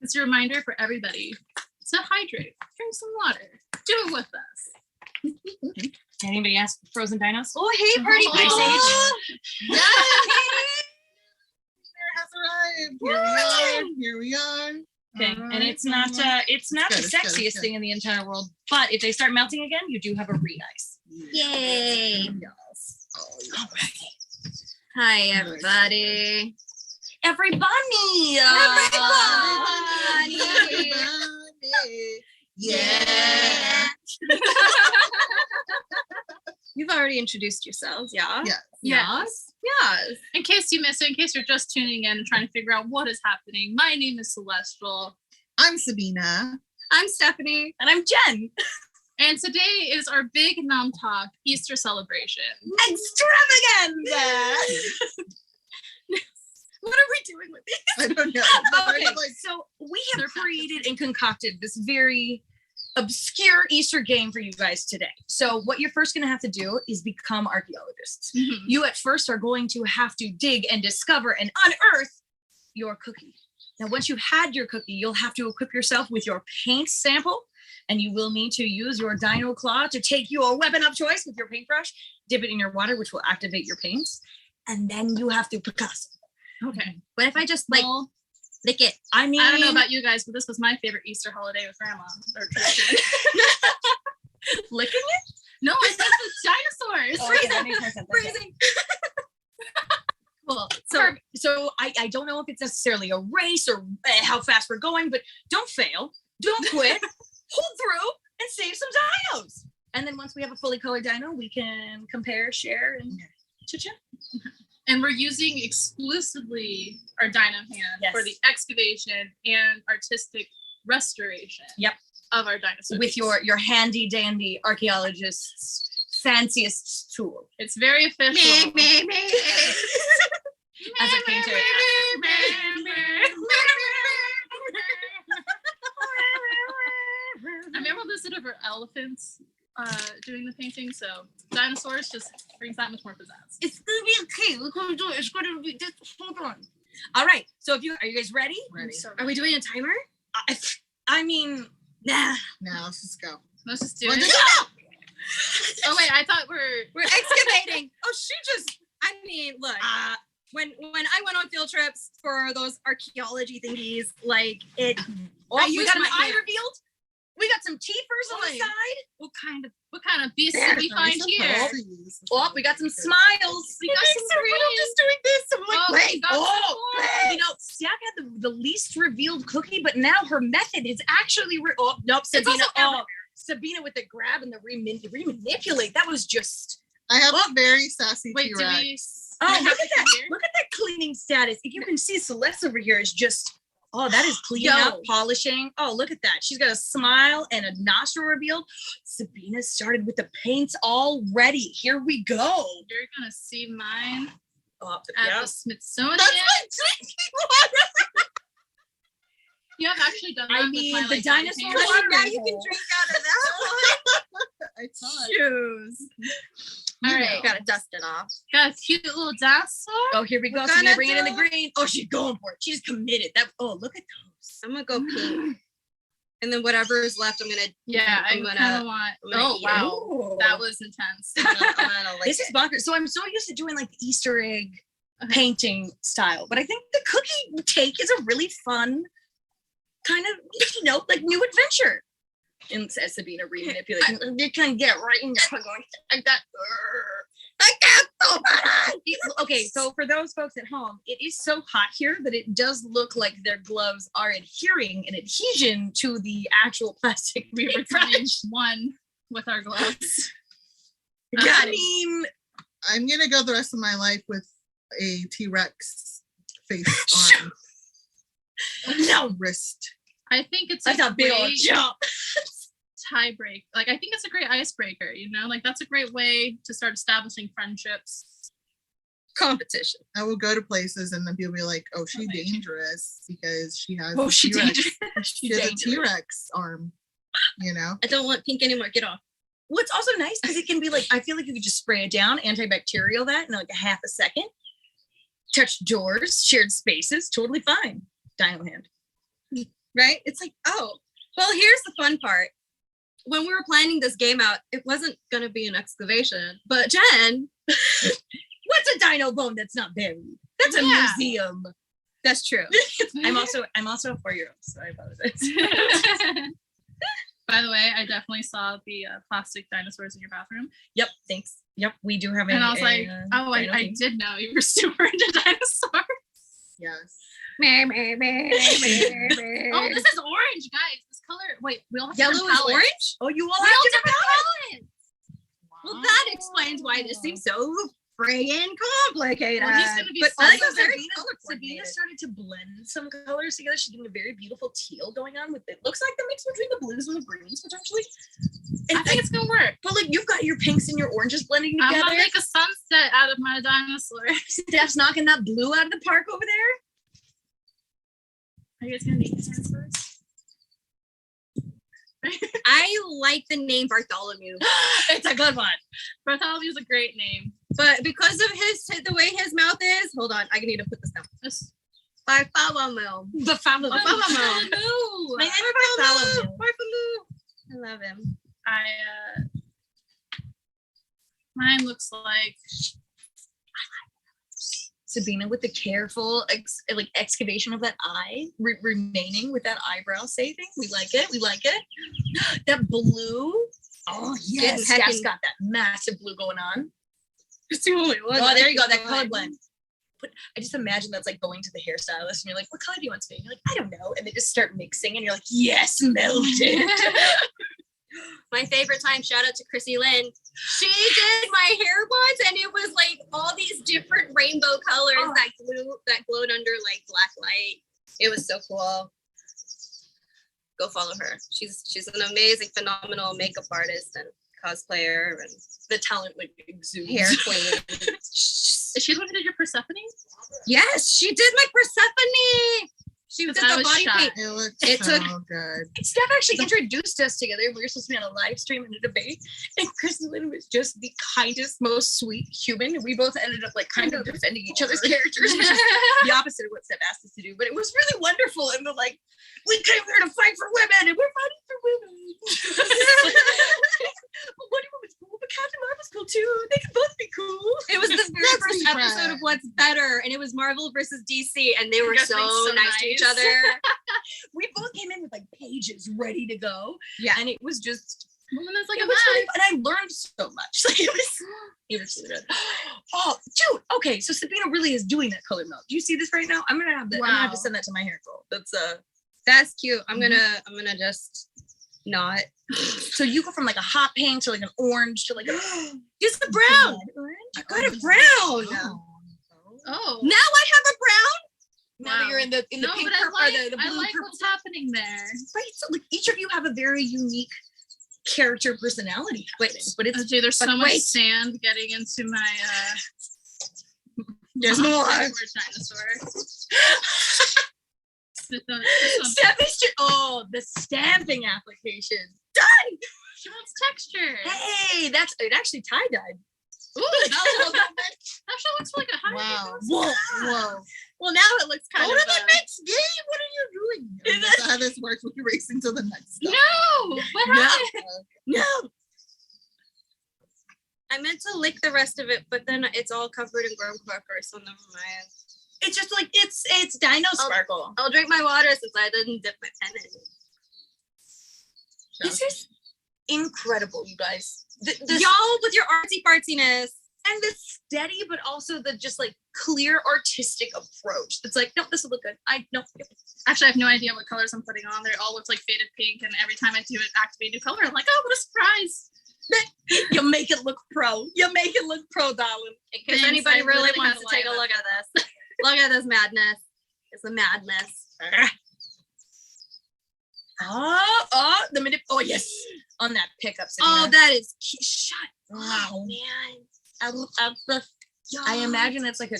It's a reminder for everybody to hydrate, drink some water, do it with us. Did anybody ask for frozen dinos? Oh, hey, party people! Has arrived. Here we are. Okay, and it's not the sexiest thing in the entire world, but if they start melting again, you do have a re-ice. Yay! Yes. Hi, everybody. Everybody! Yeah. You've already introduced yourselves, yeah? Yes. Yes. In case you missed it, in case you're just tuning in and trying to figure out what is happening, my name is Celestial. I'm Sabina. I'm Stephanie. And I'm Jen. And today is our big Nom Talk Easter celebration. Extravaganza! What are we doing with these? I don't know. Okay, so we have created and concocted this very obscure Easter game for you guys today. So what you're first going to have to do is become archaeologists. Mm-hmm. You at first are going to have to dig and discover and unearth your cookie. Now, once you've had your cookie, you'll have to equip yourself with your paint sample, and you will need to use your dino claw to take your weapon of choice with your paintbrush, dip it in your water, which will activate your paints, and then you have to Picasso. Okay. What if I just lick it? I mean, I don't know about you guys, but this was my favorite Easter holiday with Grandma. Or tradition. licking it? No, it's just the dinosaurs. Oh, okay, that makes more sense. Freezing. Cool. So I don't know if it's necessarily a race or how fast we're going, but don't fail, don't quit, hold through, and save some dinos. And then once we have a fully colored dino, we can compare, share, and chit-chat. And we're using exclusively our Dino hand for the excavation and artistic restoration of our dinosaurs. With your handy dandy archaeologist's fanciest tool. It's very official. As a painter. I remember listening to elephants doing the painting, so dinosaurs just brings that much more pizzazz. It's gonna be okay. Look what we're doing. It's gonna be just hold on. All right. So are you guys ready? Ready. Are we doing a timer? I mean, nah. Now let's just go. Let's just do Let's it. just go! Oh wait, I thought we're Excavating. I mean, look. When I went on field trips for those archaeology thingies, like it. Oh, we we got got an an eye revealed. We got some teethers on the side. what kind of beasts did we find here? Oh, we got some smiles. We got some green. just doing this. I'm like, Oh, wait. we got some more. You know, Stack had the least revealed cookie, but now her method is actually nope, Sabina. also Sabina with the grab and the remanipulate. That was just I have a very sassy Wait, do T-Rex. we? oh, have look at it that. here? Look at that cleaning status. If you can see Celeste over here is just that is cleaning up, polishing. Oh, look at that. She's got a smile and a nostril revealed. Sabina started with the paints already. Here we go. You're gonna see mine Oh, at the Smithsonian. That's my drinking water. You have actually done that. I with mean, my, the like, dinosaur painting. water now you can drink out of that I saw one. it. Shoes. All right. Gotta dust it off. Got a cute little dinosaur. Oh, here we go. We're Sabina gonna bringing in the do- green. Oh, she's going for it. She's committed. Look at those. I'm gonna go pink. And then whatever is left, I'm gonna. Yeah, I I'm gonna- kind of want. I'm gonna Oh eat wow, Ooh. that was intense. I'm gonna like This it. is bonkers. So I'm so used to doing like the Easter egg painting style, but I think the cookie take is a really fun kind of, like new adventure. And says Sabina remanipulating. You can get right in your going. I got so bad. Okay, so for those folks at home, it is so hot here that it does look like their gloves are adhering an adhesion to the actual plastic. We were trying one with our gloves. I mean, I'm gonna go the rest of my life with a T-Rex face arm. no. Wrist. I think it's That's a big old jump. tie break. Like I think it's a great icebreaker. Like that's a great way to start establishing friendships. Competition. I will go to places and then people be like, "Oh, she's Okay. dangerous because she has Oh, a she's T-Rex. dangerous. She has a T-Rex arm." I don't want pink anymore. Get off. What's also nice because it can be like, I feel like you could just spray it down, antibacterial that in like a half a second. Touch doors, shared spaces, totally fine. Dino hand. right? It's like, oh, well, here's the fun part. When we were planning this game out, it wasn't going to be an excavation, but Jen, what's a dino bone that's not buried? That's a museum. That's true. I'm also a 4-year-old, so I apologize. By the way, I definitely saw the plastic dinosaurs in your bathroom. Yep, thanks. Yep, we do have and I was like, I did know you were super into dinosaurs. Yes. Oh, this is orange, guys. This color. Wait, we all have yellow is palettes. orange? Oh, you all We have all different different palettes. Well, that explains why this seems so friggin' complicated. Well, he's gonna be But so I think very Sabina started to blend some colors together. She's getting a very beautiful teal going on with it. Looks like the mix between the blues and the greens, potentially. And I think it's gonna work. But like you've got your pinks and your oranges blending together. I'm gonna make a sunset out of my dinosaur. Steph's knocking that blue out of the park over there. Are you guys gonna make dinosaurs? I like the name Bartholomew. It's a good one. Bartholomew is a great name. But because of the way his mouth is, hold on, I need to put this down. Bartholomew. Bartholomew. Bartholomew. My name is Bartholomew. I love him. Mine looks like Sabina with the careful excavation of that eye, remaining with that eyebrow saving. We like it. We like it. That blue. Oh yes, Steph's got that massive blue going on. Oh, there you go. That color blend. But I just imagine that's like going to the hairstylist and you're like, what color do you want today? And you're like, I don't know. And they just start mixing and you're like, yes, melted. My favorite time, shout out to Chrissy Lynn. She did my hair once and it was like all these different rainbow colors that glowed under like black light. It was so cool. Go follow her. She's an amazing, phenomenal makeup artist and cosplayer and the talent like exudes. hair queen. is she the one who did your Persephone? Yes, she did my Persephone. She did the body paint. It looks It so took- good. Steph actually introduced us together. We were supposed to be on a live stream and a debate. And Kristen Lynn was just the kindest, most sweet human. And we both ended up like kind of defending each other's characters, which is the opposite of what Steph asked us to do. But it was really wonderful. And we're like, we came here to fight for women and we're fighting for women. But Wonder Woman's cool, but Captain Marvel's cool too. They can both be cool. It was the very Let's first be episode friends. of What's Better, and it was Marvel versus DC, and they were guys so being so nice to each nice. other. We both came in with like pages ready to go. Yeah. And it was just Well, then it's like it a was really, match. and I learned so much. Like it was really good. Oh, dude. Okay, so Sabina really is doing that color melt. Do you see this right now? I'm gonna have to Wow. send that to my hair girl. That's cute. I'm gonna just not. So you go from like a hot pink to like an orange to like a Use the brown. I got a brown. Oh. Now I have a brown. Now that you're in the No, pink but I purple like, or the blue I like purple. what's happening there. Right. So like each of you have a very unique character personality happening. But it's Dude, there's so much wait. sand getting into my there's more. dinosaur. Stephanie's the stamping application. She wants texture. Hey, it actually tie-dyed. Ooh, that actually looks like a high. Wow. Whoa. Well, now it looks kind Go of. to the next game. What are you doing? That's how this works. We're racing to the next stop. No, what happened? No. I meant to lick the rest of it, but then it's all covered in graham crackers, so never mind. It's just like it's Dino Sparkle. I'll drink my water since I didn't dip my pen in it. This is incredible, you guys. Y'all with your artsy fartsiness. And the steady, but also the just like clear artistic approach. It's like, no, this will look good. Actually, I have no idea what colors I'm putting on. They all look like faded pink, and every time I do it, activate a new color. I'm like, oh, what a surprise! You make it look pro. You make it look pro, darling. In case Thanks, anybody I really really wants had to to take a lie look about at this. Look at this madness. It's a madness. Oh, the minute. Oh, yes. On that pickup. Oh, that is shut. Wow. Oh, man. I imagine it's like an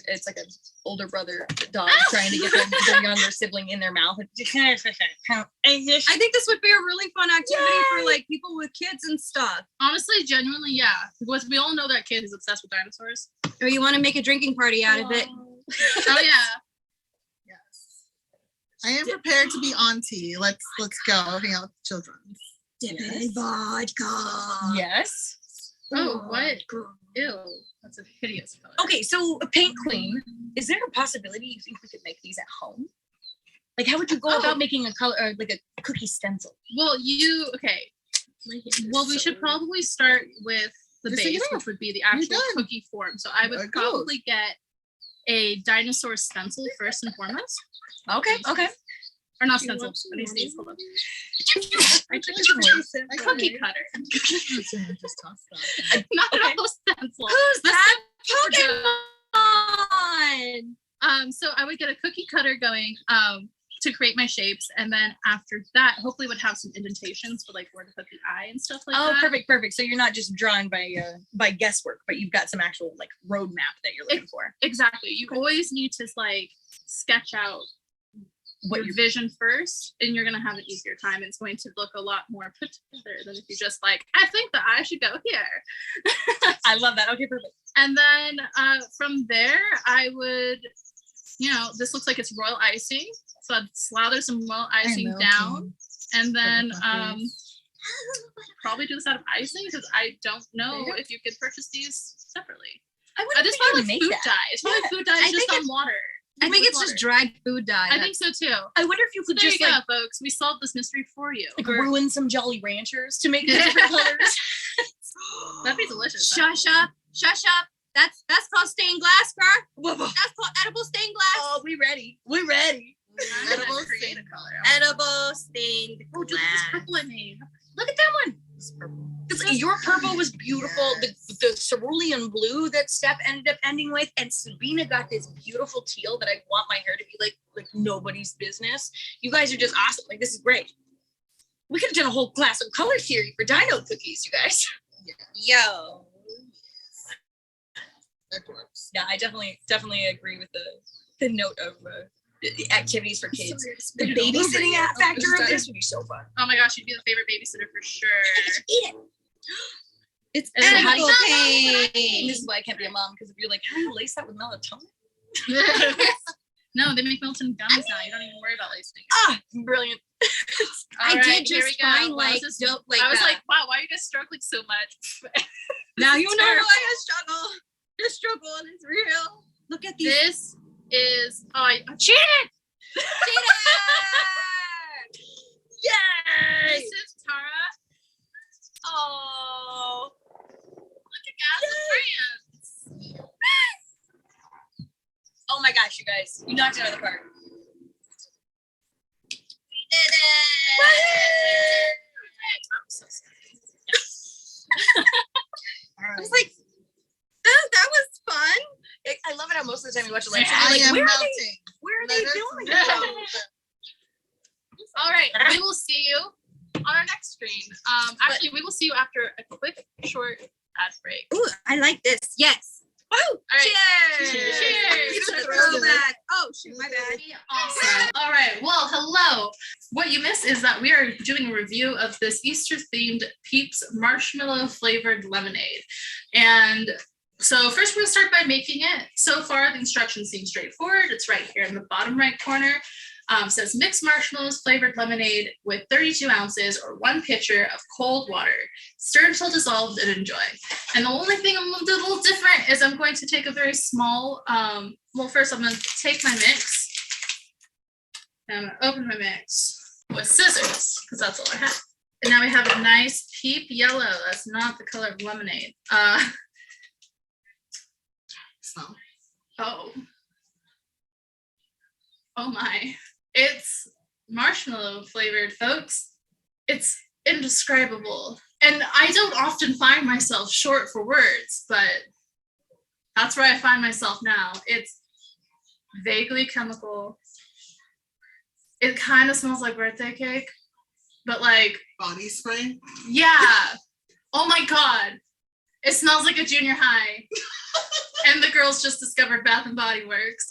older brother dog trying to get their younger sibling in their mouth. I think this would be a really fun activity for like people with kids and stuff. Honestly, genuinely, yeah. Because we all know that kid is obsessed with dinosaurs. Or you want to make a drinking party out of it. Oh yeah. Yes. I am prepared to be auntie. Let's go hang out with the children. Yes. Vodka. Yes. Oh, what? Ew. That's a hideous color. Okay, so a paint queen. Is there a possibility you think we could make these at home? Like, how would you go about making a color, or like a cookie stencil? Well, Well, we should probably start with the base, which would be the actual cookie form. So I would probably get a dinosaur stencil first and foremost. Okay. Or not stencil. What do you see? Hold up. A cookie cutter. Not a stencil. Who's that? Pokemon. So I would get a cookie cutter going to create my shapes, and then after that, hopefully would have some indentations for like where to put the eye and stuff like that. Oh, perfect. So you're not just drawing by guesswork, but you've got some actual like roadmap that you're looking for. Exactly. You always need to like sketch out what your vision first, and you're gonna have an easier time. It's going to look a lot more put together than if you just like, I think the eye should go here. I love that. Okay, perfect. And then from there, I would, this looks like it's royal icing. So I'd slather some royal icing down, and then probably do this out of icing because I don't know if you could purchase these separately. I just probably like food dye. It's probably food dye just on water. I think it's just dried food dye. I think so too. I wonder if you could just like, folks, we solved this mystery for you. Like ruin some Jolly Ranchers to make the different colors. That'd be delicious. Shush up. That's called stained glass, girl. That's called edible stained glass. Oh, we ready. Edible stained color. Edible stained glass. This purple I made. Look at that one. It's purple. Your purple was beautiful. Yes. The cerulean blue that Steph ended up ending with, and Sabina got this beautiful teal that I want my hair to be like nobody's business. You guys are just awesome. Like, this is great. We could have done a whole class of color theory for Dino cookies, you guys. Yo. That works. Yeah, I definitely agree with the note of activities for kids. The babysitting factor of this would be so fun. Oh my gosh, you'd be the favorite babysitter for sure. Eat it. It's edible pain. This is why I can't be a mom, because if you're like, how do you lace that with melatonin? No, they make melatonin gummies now. You don't even worry about lacing. Brilliant. I did just find like dope. Like I was like, wow, why are you guys struggling so much? Now you know why I struggle. The struggle is real. Look at these. This is cheated. Yay! This is Tara. Oh, look at Gas France. Oh my gosh, you guys, you knocked it out of the park. We did it! I'm so sorry. I was like, that was fun. I love it how most of the time you watch a lecture, I like, am where melting. are they filming? All right, we will see you on our next stream. Actually, we will see you after a quick, short ad break. Ooh, I like this. Yes. Woo! All right. Cheers! Cheers! Throwback. Oh shoot, my bad. Awesome. All right. Well, hello. What you missed is that we are doing a review of this Easter-themed Peeps Marshmallow flavored lemonade, and so first we're gonna start by making it. So far, the instructions seem straightforward. It's right here in the bottom right corner. Says mix marshmallows flavored lemonade with 32 ounces or 1 pitcher of cold water. Stir until dissolved and enjoy. And the only thing I'm gonna do a little different is I'm going to take a very small, first I'm gonna take my mix and I'm gonna open my mix with scissors because that's all I have. And now we have a nice peep yellow. That's not the color of lemonade. Oh my. It's marshmallow flavored, folks. It's indescribable. And I don't often find myself short for words, but that's where I find myself now. It's vaguely chemical. It kind of smells like birthday cake, but like Body spray. Yeah. Oh my God. It smells like a junior high. And the girls just discovered Bath and Body Works.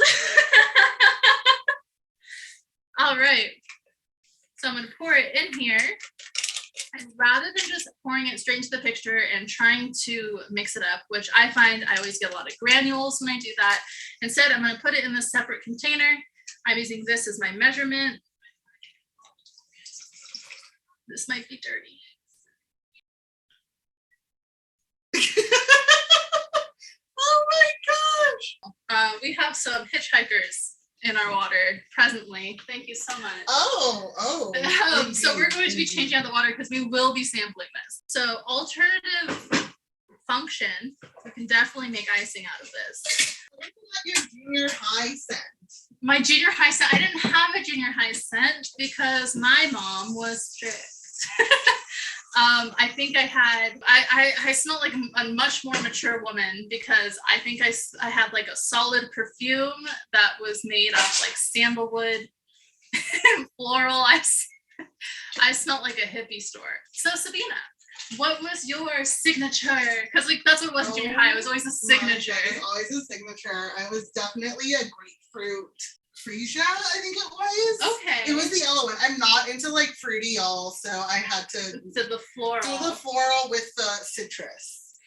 All right. So I'm going to pour it in here. And rather than just pouring it straight into the picture and trying to mix it up, which I find I always get a lot of granules when I do that, instead I'm going to put it in this separate container I'm using this as my measurement. This might be dirty. Oh my gosh. We have some hitchhikers in our water presently. Thank you so much. Oh. So we're going to be indeed. changing out the water because we will be sampling this. So alternative function, we can definitely make icing out of this. Look at your junior high scent. My junior high scent, I didn't have a junior high scent because my mom was strict. I think I smelled like a much more mature woman because I think I had like a solid perfume that was made of like sandalwood and floral. I smelled like a hippie store. So Sabina, what was your signature? Because like that's what it was in junior high. It was always a signature. It was always a signature. I was definitely a grapefruit freesia, I think it was. Okay. It was the yellow one. I'm not into like fruity, y'all, so I had to To the floral. do the floral with the citrus,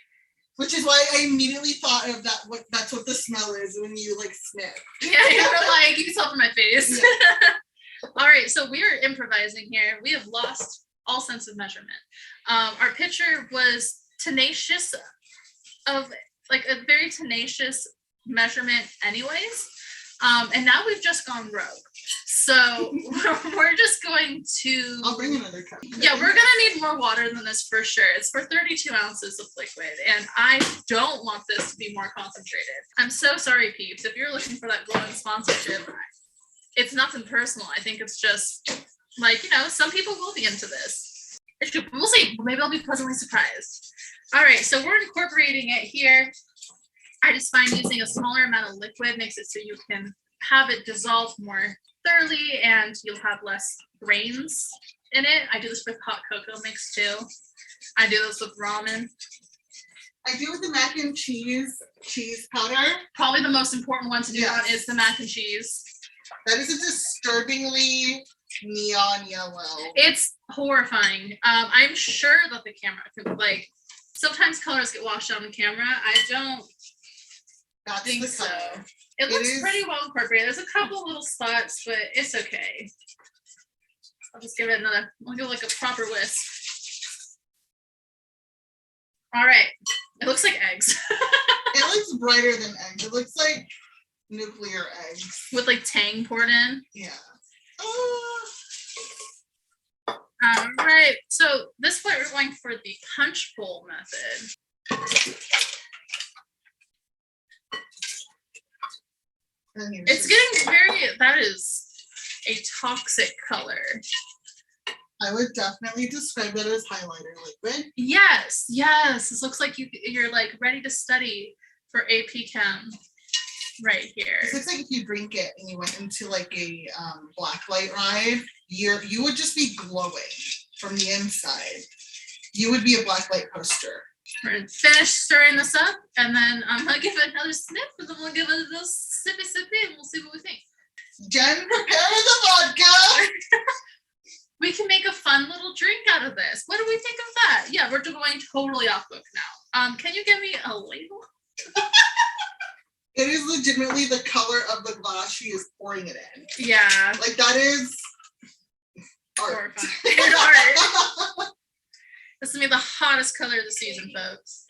which is why I immediately thought of that. That's what the smell is when you like sniff. Yeah, you were like, you can tell from my face. Yeah. All right, so we are improvising here. We have lost all sense of measurement. Our pitcher was tenacious of like a very tenacious measurement anyways. And now we've just gone rogue. So we're just going to. I'll bring another cup. Yeah, we're gonna need more water than this for sure. It's for 32 ounces of liquid, and I don't want this to be more concentrated. I'm so sorry, peeps. If you're looking for that glowing sponsorship, it's nothing personal. I think it's just like, some people will be into this. We'll see. Maybe I'll be pleasantly surprised. All right, so we're incorporating it here. I just find using a smaller amount of liquid makes it so you can have it dissolve more thoroughly and you'll have less grains in it. I do this with hot cocoa mix too. I do this with ramen. I do with the mac and cheese powder. Probably the most important one to do Yes. on is the mac and cheese. That is a disturbingly neon yellow. It's horrifying. I'm sure that the camera could sometimes colors get washed out on the camera. I don't That's think the so. color. It looks is- pretty well incorporated. There's a couple little spots, but it's okay. I'll just give it I'll give it like a proper whisk. All right. It looks like eggs It looks brighter than eggs. It looks like nuclear eggs. with like tang poured in. Yeah. All right. So this way we're going for the punch bowl method. It's getting that is a toxic color. I would definitely describe that as highlighter liquid. Yes. This looks like you're like ready to study for AP Chem right here. It looks like if you drink it and you went into like a blacklight ride, you would just be glowing from the inside. You would be a blacklight poster. We're gonna finish stirring this up, and then I'm gonna give it another sniff, and then we'll give it a little sippy, and we'll see what we think. Jen, prepare the vodka. We can make a fun little drink out of this. What do we think of that? Yeah, we're going totally off book now. Can you give me a label? It is legitimately the color of the glass she is pouring it in. Yeah. Like that is art. Horrifying. Art. This is gonna be the hottest color of the season, folks.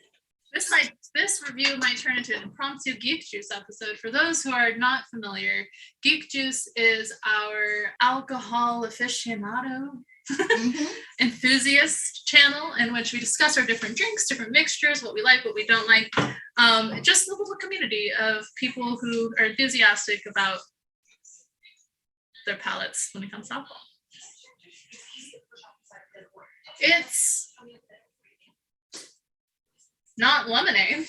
This review might turn into an impromptu Geek Juice episode. For those who are not familiar, Geek Juice is our alcohol aficionado enthusiast channel in which we discuss our different drinks, different mixtures, what we like, what we don't like. Just a little community of people who are enthusiastic about their palates when it comes to alcohol. It's not lemonade.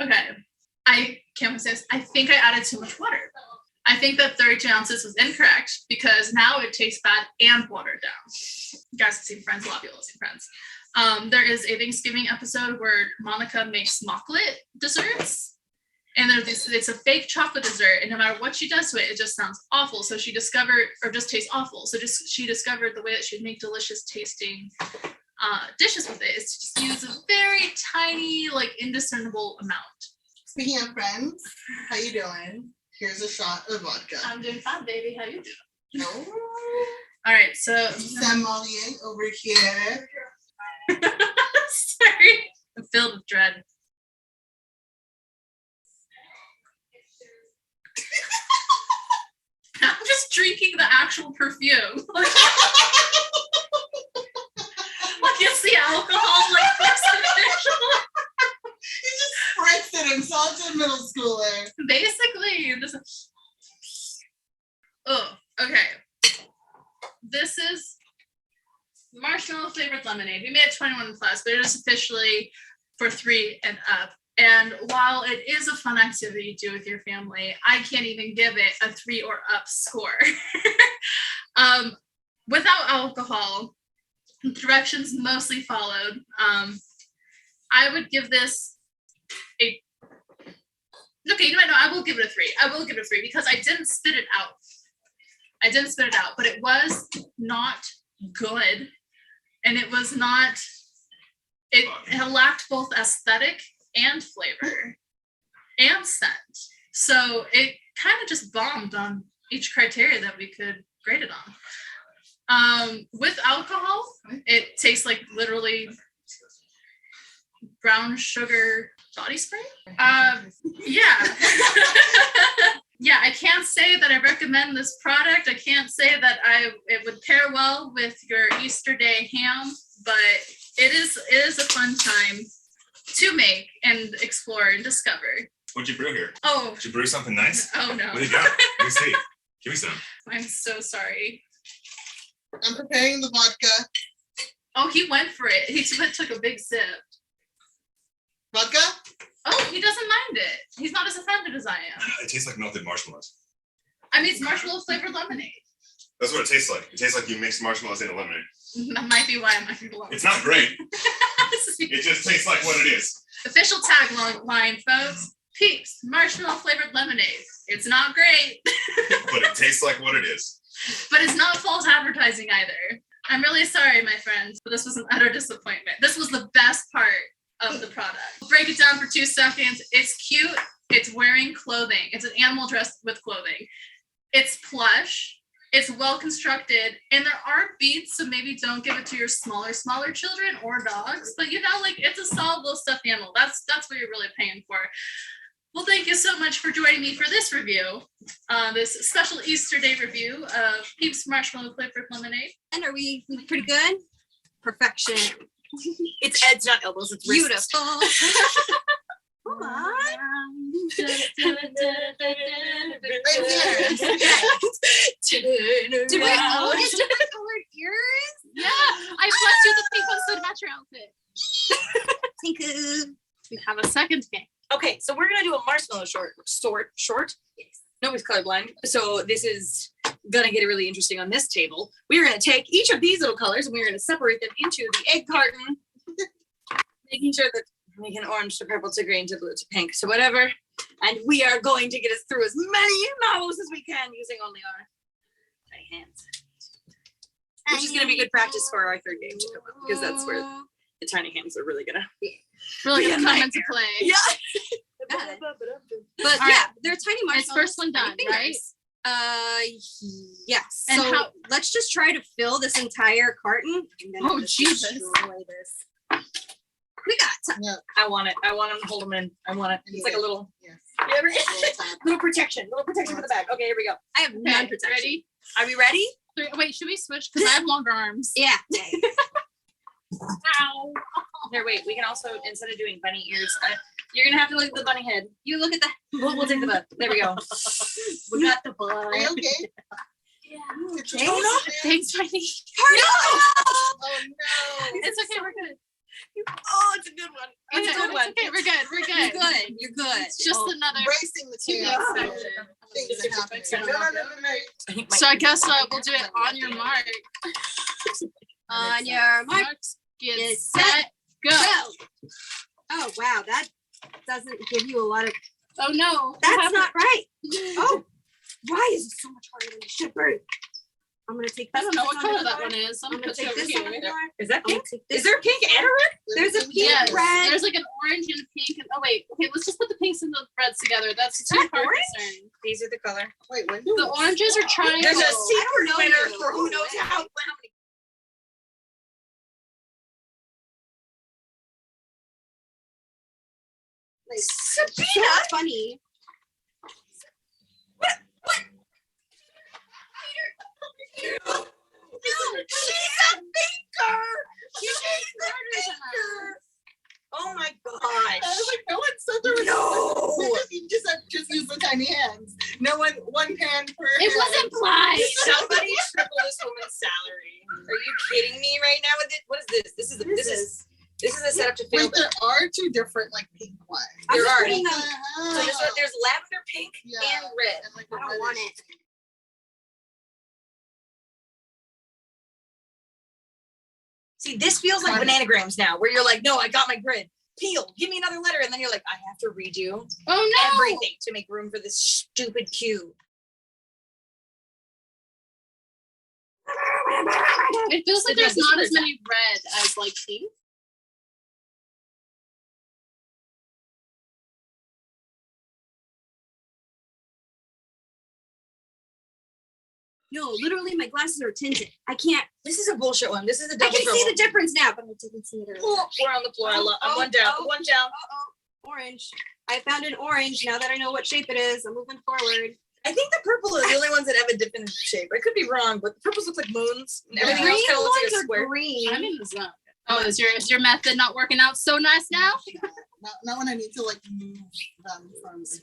Okay, I can't say this. I think I added too much water. I think that 32 ounces was incorrect because now it tastes bad and watered down. You guys have seen Friends, a lot of people have seen Friends. There is a Thanksgiving episode where Monica makes mocklet desserts. And it's a fake chocolate dessert, and no matter what she does to it, it just sounds awful. So she discovered, or just tastes awful. So she discovered the way that she'd make delicious tasting dishes with it is to just use a very tiny, like indiscernible amount. Speaking of friends, how you doing? Here's a shot of vodka. I'm doing fine, baby. How you doing? Oh. All right, so Sommelier over here. sorry, I'm filled with dread. I'm just drinking the actual perfume. Like it's the alcohol, like first official. He just spritz it himself to a middle schooler. Basically, this. Oh, okay. This is marshmallow flavored lemonade. We made it 21 plus, but it is officially for 3 and up. And while it is a fun activity to do with your family, I can't even give it a 3 or up score. Without alcohol, directions mostly followed. I would give this a. Okay, you know what? No, I will give it a 3. I will give it a 3 because I didn't spit it out. But it was not good, and it was not. It lacked both aesthetic and flavor and scent. So it kind of just bombed on each criteria that we could grade it on. With alcohol, it tastes like literally brown sugar body spray. Yeah. Yeah, I can't say that I recommend this product. I can't say that it would pair well with your Easter Day ham, but it is a fun time to make and explore and discover. What'd you brew here? Oh. Did you brew something nice? Oh no. What do you got? Let me see. Give me some. I'm so sorry. I'm preparing the vodka. Oh, he went for it. He took a big sip. Vodka? Oh, he doesn't mind it. He's not as offended as I am. It tastes like melted marshmallows. I mean, it's marshmallow flavored lemonade. That's what it tastes like. It tastes like you mixed marshmallows into lemonade. That might be why I'm not blown. It's not great. It just tastes like what it is. Official tagline, folks. Peeps Marshmallow flavored lemonade. It's not great. But it tastes like what it is. But it's not false advertising either. I'm really sorry, my friends, but this was an utter disappointment. This was the best part of the product. Break it down for 2 seconds. It's cute. It's wearing clothing. It's an animal dressed with clothing. It's plush. It's well constructed, and there are beads, so maybe don't give it to your smaller children or dogs. But you know, like it's a solid little stuffed animal. That's what you're really paying for. Well, thank you so much for joining me for this review, this special Easter Day review of Peeps Marshmallow flavored lemonade. And are we pretty good? Perfection. It's Ed's, not elbows. It's wrists. Beautiful. Hold on. Do we all get different colored ears? Yeah, I blessed you with the pink ones to match your outfit. Thank you. We have a second game. Okay, so we're gonna do a marshmallow short. Yes. Nobody's colorblind, so this is gonna get really interesting on this table. We're gonna take each of these little colors and we're gonna separate them into the egg carton, making sure that making orange to purple to green to blue to pink to whatever. And we are going to get us through as many marbles as we can using only our tiny hands. Which is gonna be good practice for our third game to come up, because that's where the tiny hands are really gonna come into play. Yeah. But All yeah, right. they're tiny marshmallows. It's first one done, right? Yes. And so how- let's just try to fill this entire carton. Oh, Jesus. Destroy this. We got Yeah. I want it. I want him to hold them in. I want it. It's like a little, Yes. little protection for the bag. Okay, here we go. I have none Okay, protection. ready? Are we ready? 3. Wait, should we switch? Because I have longer arms. Yeah. Ow. Here, wait. We can also, instead of doing bunny ears, you're gonna have to look at the bunny head. You look at the We'll take the butt. There we go. We got the butt. Are you okay? Yeah. Okay. Oh, no. Thanks, Tiny. Oh no. It's okay, we're good. Oh, it's a good one. It's a good one. Okay, we're good. We're You're good. good. You're good. It's just another. Embracing the To be chaos. expected. Things that happen. I think my- So I guess we'll do it on your mark. On your mark. Marks, get Get set, go. Go. Oh wow, that doesn't give you a lot of. Oh no. That's not right. Oh, why is it so much harder than it should be? I'm gonna take. I don't know what this color on that the one is. I'm I'm gonna gonna put it take over this on here. the floor. Is that I'm gonna pink? take this. Is there a pink and a red? There's a pink, Yes, red. there's like an orange and pink. And, oh wait, okay, let's just put the pinks and the reds together. That's too that hard orange? concern. These are the color. Wait, when The oranges are triangles. There's a I don't secret know winner you. for who knows how many. Like, Sabina, so funny. she's a thinker. She's a thinker. Oh my I was gosh. like, no one said there was No. You just use the tiny hands. No one hand per It was implied. Somebody triple this woman's salary. Are you kidding me right now with it? What is this? This is a setup to fail. Wait, there are two different like pink ones. There I'm just are. putting them. So there's lavender pink Yeah. and red. And, like, I don't want it. See, this feels like bananagrams now, where you're like, no, I got my grid. Peel, give me another letter, and then you're like, I have to redo Oh no! everything to make room for this stupid cube. It feels like Yeah, there's this not was as many red as like pink. No, literally, my glasses are tinted. I can't. This is a bullshit one. This is a I double can trouble. see the difference now, but I didn't see it earlier. Oh, we're on the floor. I'm one down. One down. Orange. I found an orange. Now that I know what shape it is, I'm moving forward. I think the purple are the only ones that have a definitive shape. I could be wrong, but the purples look like moons. And everything else Green kind of looks like ones a are square. green. I'm in the zone. Oh, is your method not working out so nice now? Not when I need to like move them from. So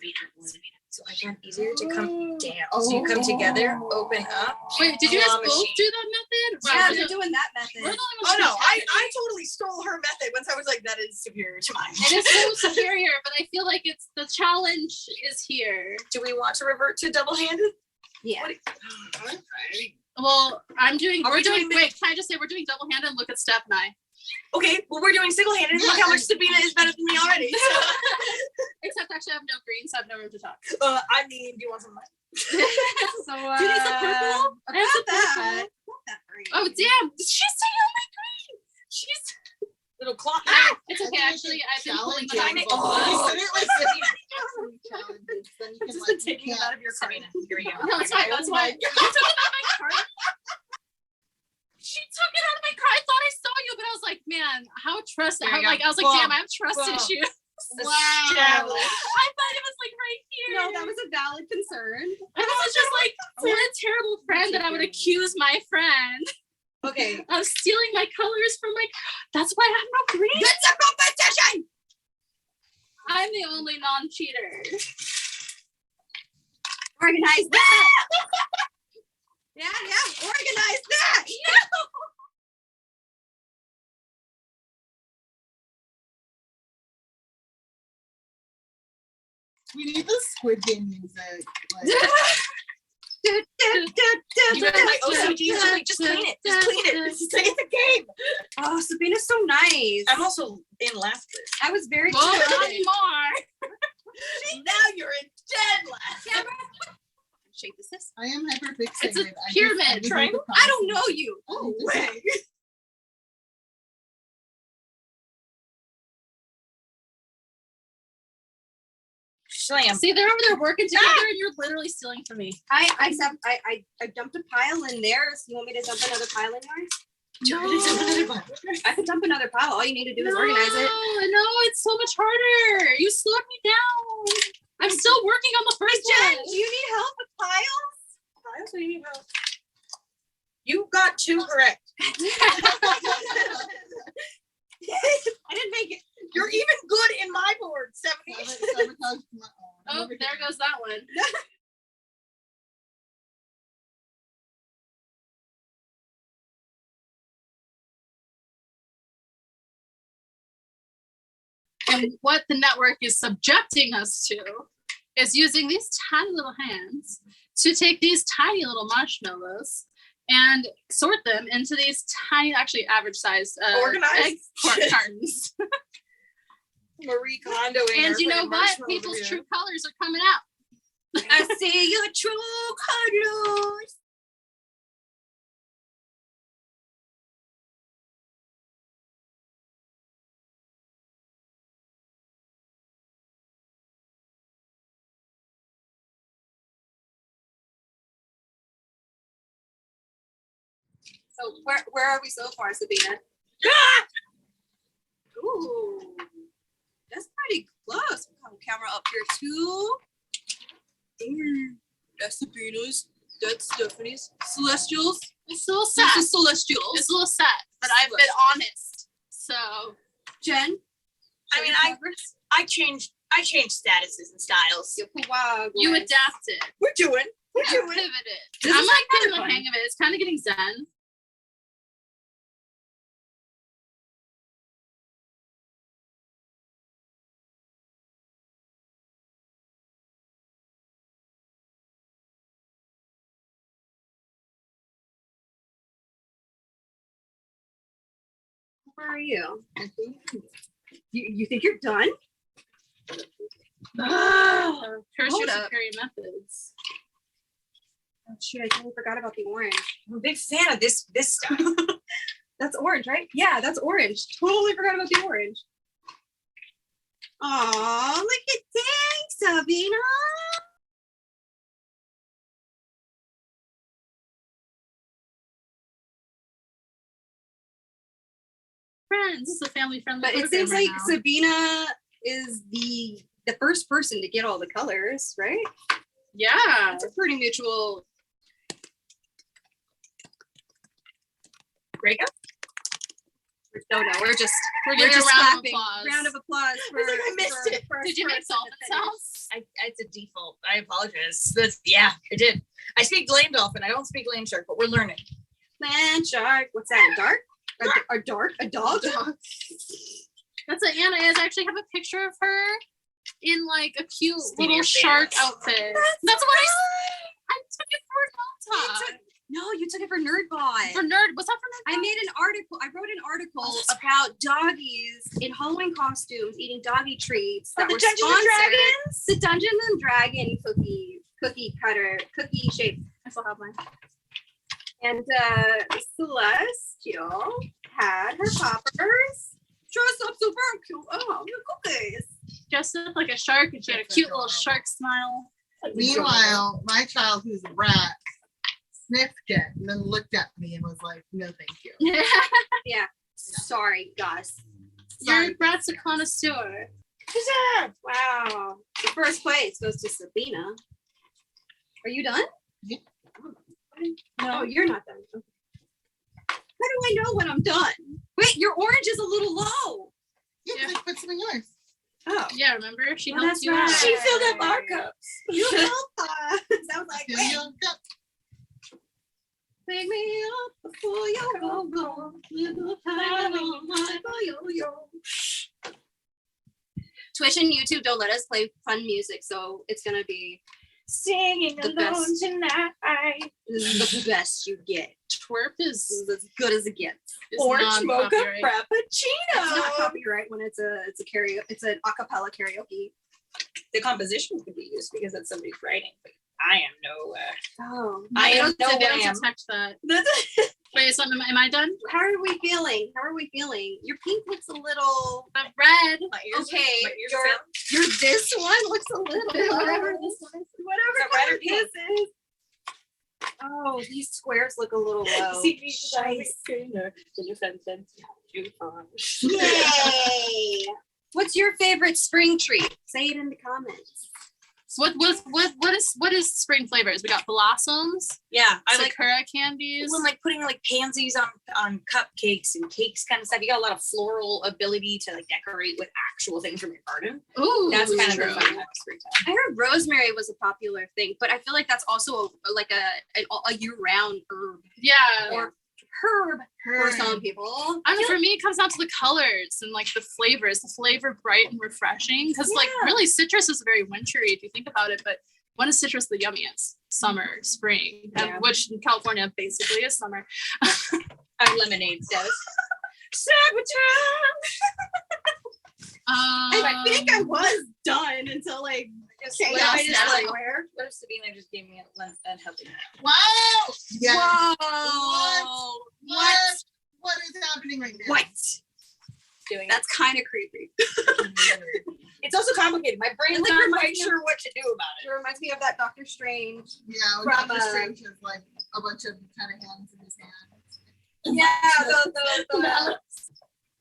I found it easier to come down. So you come together, open up. Wait, did you guys Claw both machine. do that method? Yeah, Wow, they're doing that we're the method. only Oh ones no, who I totally stole her method once I was like, that is superior to mine. It is so superior, but I feel like it's the challenge is here. Do we want to revert to double-handed? Yeah. Well, we're we doing, doing wait, can I just say we're doing double handed? Look at Steph and I. Okay, well we're doing single-handed. Look how much Sabina is better than me already. Except actually I have no green, so I have no room to talk. I mean, do you want some of mine? So Do you need some purple? I have some that. purple. Not that green. Oh damn, she's taking all my green. She's Little claw. it's okay, actually I've been pulling Challenging. mine. Oh. You said it like challenges, then you can, Just like, been taking you it out of your can't- Sabina. Here we go. No, it's fine, that's Oh my fine. You took it out of my cart. She took it out of my cart. I thought I saw you, but I was like, man, how trust There you go. I was like, Boom. damn, I have trust Boom. issues. Wow. I thought it was like right here. No, that was a valid concern. I was just like, what a terrible friend that I would accuse my friend Okay. of stealing my colors from my. That's why I have no green. It's a competition. I'm the only non-cheater. Organize that. Yeah. Organize that. We need the Squid Game music. Like, You know my OCD is like, just clean it. Just clean it. Just take it the game. Oh, Sabina's so nice. I'm also in last place. I was very Well, not excited. anymore. Now you're in dead last. Shape is this? I am hyper fixated. It's a pyramid, triangle. I don't know you. Oh, way. Slam. See, they're over there working together, and you're literally stealing from me. I dumped a pile in there. So you want me to dump another pile in yours? I could dump another pile. All you need to do is organize it. No, it's so much harder. You slowed me down. I'm still working on the first Jen, one. do you need help with piles? I also need help. You got 2 correct. I didn't make it. You're even good in my board, 70. Oh, there goes that one. And what the network is subjecting us to is using these tiny little hands to take these tiny little marshmallows and sort them into these tiny, actually average sized egg cartons. Marie Kondo. And you know what? People's true colors are coming out. I see your true colors. So where are we so far, Sabina? Ooh, that's pretty close. We'll have a camera up here too. That's Sabina's. That's Stephanie's. Celestials. It's a little set. This is Celestials. It's a little set, but I've been honest. So, Jen. I mean, I changed statuses and styles. you adapted. We're doing. You pivoted. I'm like getting the hang of it. It's kind of getting zen. Where are you? You think you're done? Her Hold up. superior methods. Oh, shoot, I totally forgot about the orange. I'm a big fan of this stuff. That's orange, right? Yeah, that's orange. Totally forgot about the orange. Aw, look at that, Sabina. Friends, this is a family-friendly. But it seems like Sabina is the first person to get all the colors, right? Yeah. It's a pretty mutual breakup. No, we're just We're getting a round of clapping. applause. Round of applause. For, I think I missed it. Did you make dolphin sounds? It's a default. I apologize. I did. I speak lane dolphin. I don't speak lane shark, but we're learning. Land shark. What's that? A dark? A dog? That's what Anna is. I actually have a picture of her in like a cute Speedy little your shark face. outfit. That's what I took it for a No, you took it for Nerdbot. For nerd. What's that for nerd? I wrote an article about doggies in Halloween costumes eating doggy treats that the were Dungeons and sponsored. Dragons? The Dungeons and Dragon cookie cutter, cookie shape. I still have mine. And Celestial had her poppers dressed up super cute. Oh, your cookies. Dressed up like a shark, and she had a cute little shark smile. Meanwhile, my child, who's a rat, sniffed it and then looked at me and was like, "No, thank you." Sorry, Gus. Your brat's a connoisseur. Wow. The first place goes to Sabina. Are you done? Yeah. No, you're not done. How do I know when I'm done? Wait, your orange is a little low. Yeah, Yeah. I put some in yours. Oh. Yeah, remember? She Oh, helped that's you right. out. She filled up our cups. You helped us. I was like, Fill wait, your cup. pick me up before you go gone. Little hand on my yo-yo. Twitch and YouTube don't let us play fun music, so it's gonna be Singing The alone best. tonight. the best you get. Twerp This is is as good as it gets. Orange mocha non-copyright. It's not frappuccino. copyright when it's a karaoke. It's an acapella karaoke. The composition could be used because that's somebody's writing. But I am no. Oh, I am no They don't lamb. detect that. Wait, so am I done? how are we feeling? Your pink looks a little. The red. Okay, my ears your this one looks a little. Whatever this one is. Whatever Is that red or color this is. Oh, these squares look a little low. Yay! What's your favorite spring treat? Say it in the comments. What is spring flavors? We got blossoms, Yeah, I like sakura candies. when like putting like pansies on cupcakes and cakes kind of stuff. You got a lot of floral ability to like decorate with actual things from your garden. Ooh, That's kind of the true. fun of springtime. I heard rosemary was a popular thing, but I feel like that's also a year-round herb Yeah. or herb for some people. I don't know, for me, it comes down to the colors and like the flavors. The flavor bright and refreshing. Because like Yeah. really, citrus is very wintry if you think about it. But when is citrus the yummiest? Summer, spring, and Yeah. which in California basically is summer. Our lemonade says. I think I was done until like Okay, chaos I just, like, everywhere. What if Sabina just gave me a helping hand? Wow! Yeah. Whoa! What is happening right now? What? Doing That's kind of creepy. It's also complicated. My brain's It, like, not reminds quite me sure what to do about It reminds me of that Doctor Strange. Yeah, when From, Dr. Strange has like a bunch of kind of hands in his hands. Yeah,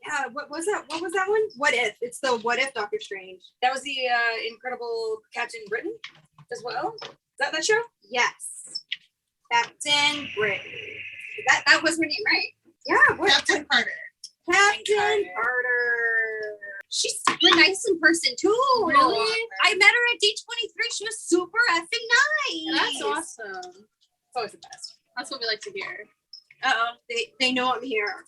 yeah, what was that? What was that one? What If? It's the What If Doctor Strange. That was the incredible Captain Britain as well. Is that show? Yes. Captain Britain. That was her name, right? Yeah. What? Captain Carter. Captain Carter. She's super nice in person too. Really? I met her at D23. She was super effing nice. That's awesome. It's always the best. That's what we like to hear. Uh-oh. They know I'm here.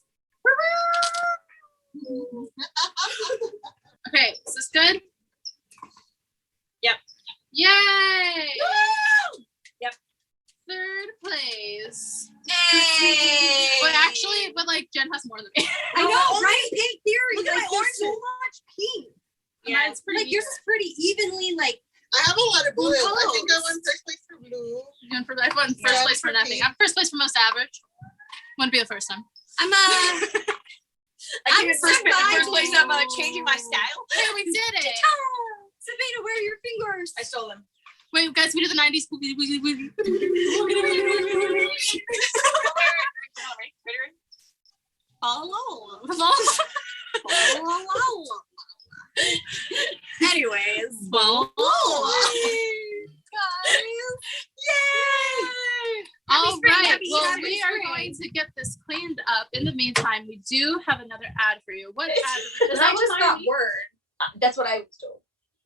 Okay, is this good? Yep. Yay! Woo! Yep. Third place. Yay! But like Jen has more than me. I know, right? Pink theory. Look at Like, my there's oranges. so much pink. Yeah, it's pretty Like yours is pretty evenly like. I have a lot of blue. I think I colors. won first place for blue. Going for, I won first Yeah, place for for nothing. me. I'm first place for most average. Wouldn't be the first time. I'm I came in first surviving. place of changing my style. Yeah, we did it. Sabina, where are your fingers? I stole them. Wait, guys, we do the 90s. Anyways. Well, Yay! all spring, right. happy Well, happy we are spring. going to get this cleaned up. In the meantime, we do have another ad for you. What ad? Is I that just what got Tiny- word. That's what I was told.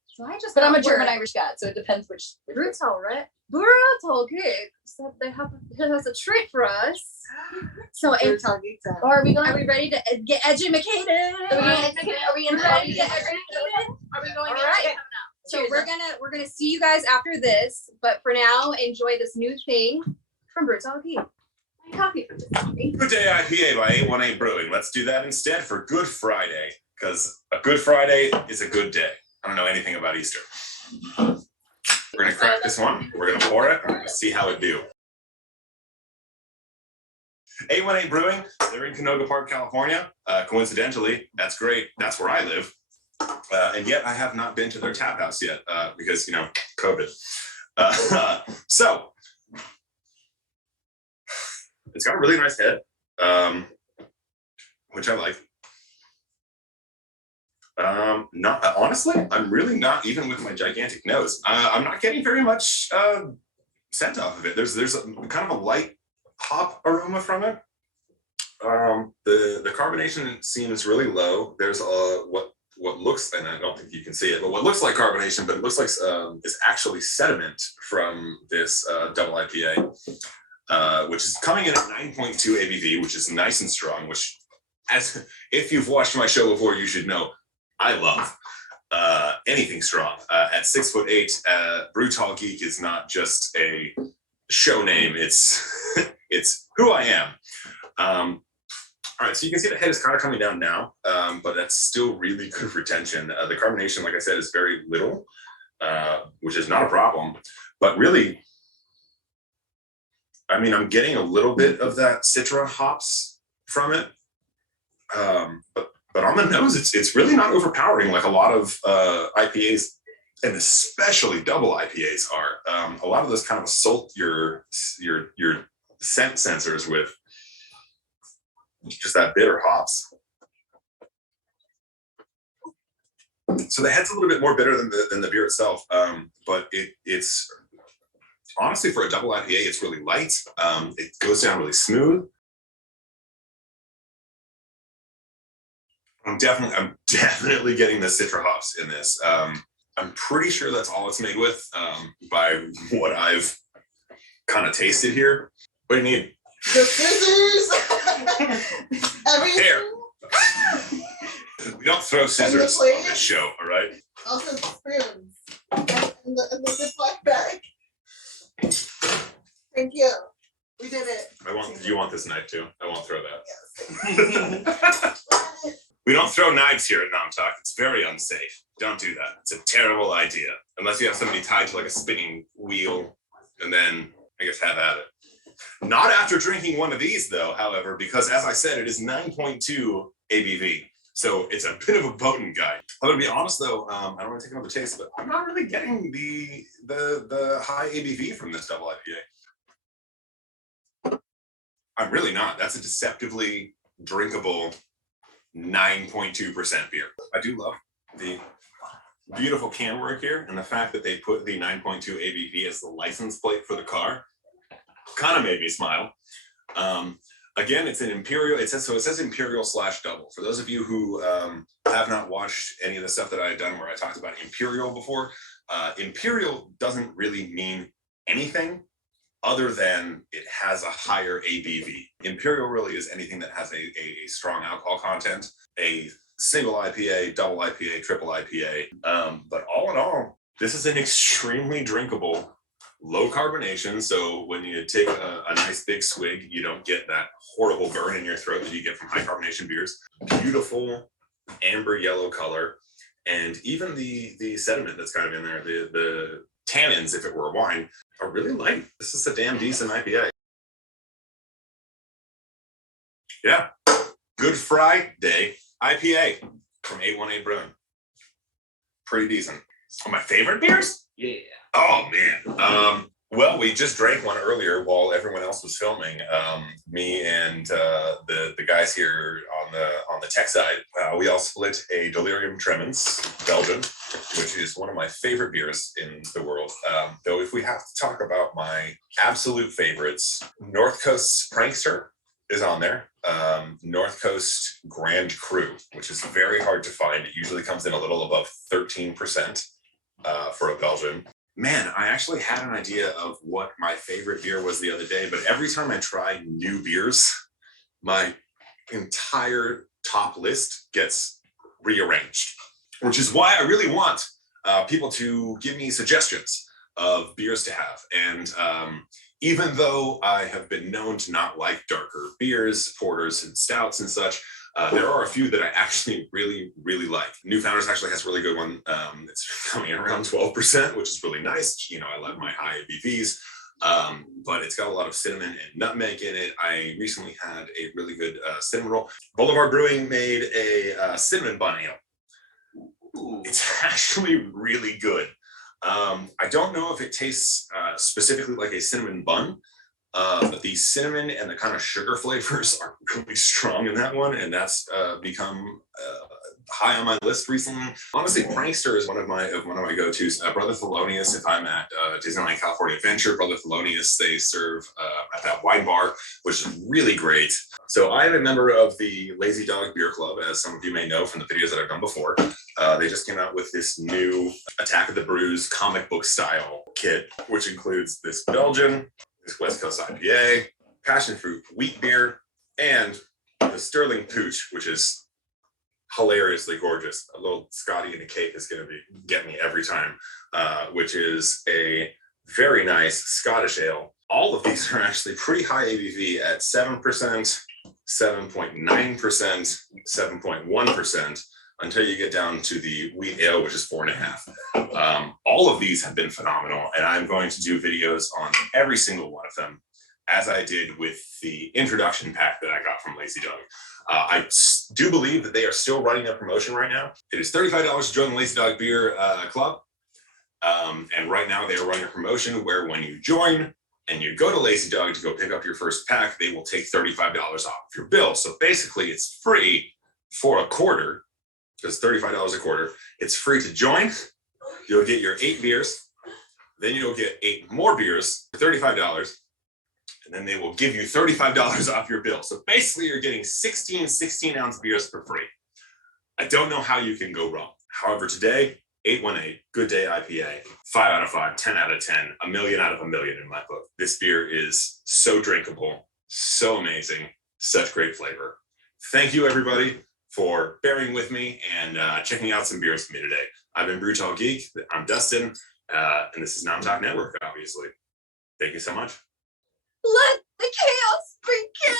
So I just But I'm a got German word. Irish cat, so it depends which. BrewTall, right? BrewTall Geek said they have a treat for us. So Blue Tongue Geek Time. are we ready to get educated? Are we in Ready to get the educated? Are we going All in? right. So we're gonna see you guys after this, but for now, enjoy this new thing from BrewTall Geek. Coffee from this coffee. Good Day IPA by 818 Brewing. Let's do that instead for Good Friday, because a Good Friday is a good day. I don't know anything about Easter. We're gonna crack this one. We're gonna pour it. We're gonna see how it do. 818 Brewing. They're in Canoga Park, California. Coincidentally, that's great. That's where I live. And yet I have not been to their tap house yet because, you know, COVID. So it's got a really nice head, which I like. Not honestly, I'm really not, even with my gigantic nose. I'm not getting very much scent off of it. There's a kind of a light hop aroma from it. The carbonation seems really low. There's what looks, and I don't think you can see it, but what looks like carbonation, but it looks like is actually sediment from this double IPA, which is coming in at 9.2 ABV, which is nice and strong. Which, as if you've watched my show before, you should know. I love anything strong. At 6'8", BrewTall Geek is not just a show name; it's it's who I am. All right, so you can see the head is kind of coming down now, but that's still really good retention. The carbonation, like I said, is very little, which is not a problem. But really, I mean, I'm getting a little bit of that Citra hops from it, but on the nose, it's really not overpowering like a lot of IPAs, and especially double IPAs are. A lot of those kind of assault your scent sensors with just that bitter hops. So the head's a little bit more bitter than the beer itself, but it's honestly, for a double IPA, it's really light. It goes down really smooth. I'm definitely getting the Citra hops in this. I'm pretty sure that's all it's made with, by what I've kind of tasted here. What do you need? The scissors. Everything. Here. We don't throw scissors on this show, all right? Also spoons. And the Ziploc bag. Thank you. We did it. You want this knife too? I won't throw that. We don't throw knives here at Namtalk. It's very unsafe. Don't do that. It's a terrible idea. Unless you have somebody tied to like a spinning wheel, and then I guess have at it. Not after drinking one of these though, however, because as I said, it is 9.2 ABV. So it's a bit of a potent guy. I'm gonna be honest though, I don't want to take another taste, but I'm not really getting the high ABV from this double IPA. I'm really not. That's a deceptively drinkable 9.2% beer. I do love the beautiful can work here, and the fact that they put the 9.2 ABV as the license plate for the car kind of made me smile. Again, it's an Imperial. It says Imperial / double. For those of you who have not watched any of the stuff that I had done where I talked about Imperial before, Imperial doesn't really mean anything other than it has a higher ABV. Imperial really is anything that has a strong alcohol content, a single IPA, double IPA, triple IPA. But all in all, this is an extremely drinkable, low carbonation. So when you take a nice big swig, you don't get that horrible burn in your throat that you get from high carbonation beers. Beautiful amber yellow color. And even the sediment that's kind of in there, the tannins, if it were a wine, are really light. This is a damn decent IPA. Yeah, Good Friday IPA from 818 Brewing. Pretty decent. Oh, my favorite beers? Yeah. Oh man. Well, we just drank one earlier while everyone else was filming. Me and the guys here on the tech side, we all split a Delirium Tremens Belgian, which is one of my favorite beers in the world. Though if we have to talk about my absolute favorites, North Coast Prankster is on there. North Coast Grand Cru, which is very hard to find. It usually comes in a little above 13% for a Belgian. Man, I actually had an idea of what my favorite beer was the other day, but every time I try new beers, my entire top list gets rearranged, which is why I really want people to give me suggestions of beers to have. And even though I have been known to not like darker beers, porters and stouts and such, there are a few that I actually really, really like. New Founders actually has a really good one. It's coming in around 12%, which is really nice. You know, I love my high ABVs, but it's got a lot of cinnamon and nutmeg in it. I recently had a really good cinnamon roll. Boulevard Brewing made a cinnamon bun ale. It's actually really good. I don't know if it tastes specifically like a cinnamon bun, but the cinnamon and the kind of sugar flavors are really strong in that one, and that's become high on my list recently. Honestly, Prankster is one of my go-tos. Brother Thelonious, if I'm at Disneyland California Adventure, Brother Thelonious, they serve at that wine bar, which is really great. So I am a member of the Lazy Dog Beer Club, as some of you may know from the videos that I've done before. They just came out with this new Attack of the Brews comic book style kit, which includes this Belgian, this West Coast IPA, passion fruit wheat beer, and the Sterling Pooch, which is hilariously gorgeous. A little Scotty in a cake is going to get me every time, which is a very nice Scottish ale. All of these are actually pretty high ABV at 7%, 7.9%, 7.1%, until you get down to the wheat ale, which is 4.5. All of these have been phenomenal, and I'm going to do videos on every single one of them, as I did with the introduction pack that I got from Lazy Dog. I do believe that they are still running a promotion right now. It is $35 to join the Lazy Dog Beer Club. And right now they are running a promotion where when you join and you go to Lazy Dog to go pick up your first pack, they will take $35 off your bill. So basically it's free for a quarter. It's $35 a quarter. It's free to join. You'll get your 8 beers. Then you'll get 8 more beers for $35. And then they will give you $35 off your bill. So basically you're getting 16-ounce beers for free. I don't know how you can go wrong. However, today, 818, Good Day IPA, 5 out of 5, 10 out of 10, a million out of a million in my book. This beer is so drinkable, so amazing, such great flavor. Thank you, everybody, for bearing with me and checking out some beers for me today. I've been BrewTall Geek. I'm Dustin, and this is Nom Talk Network, obviously. Thank you so much. Let the chaos begin.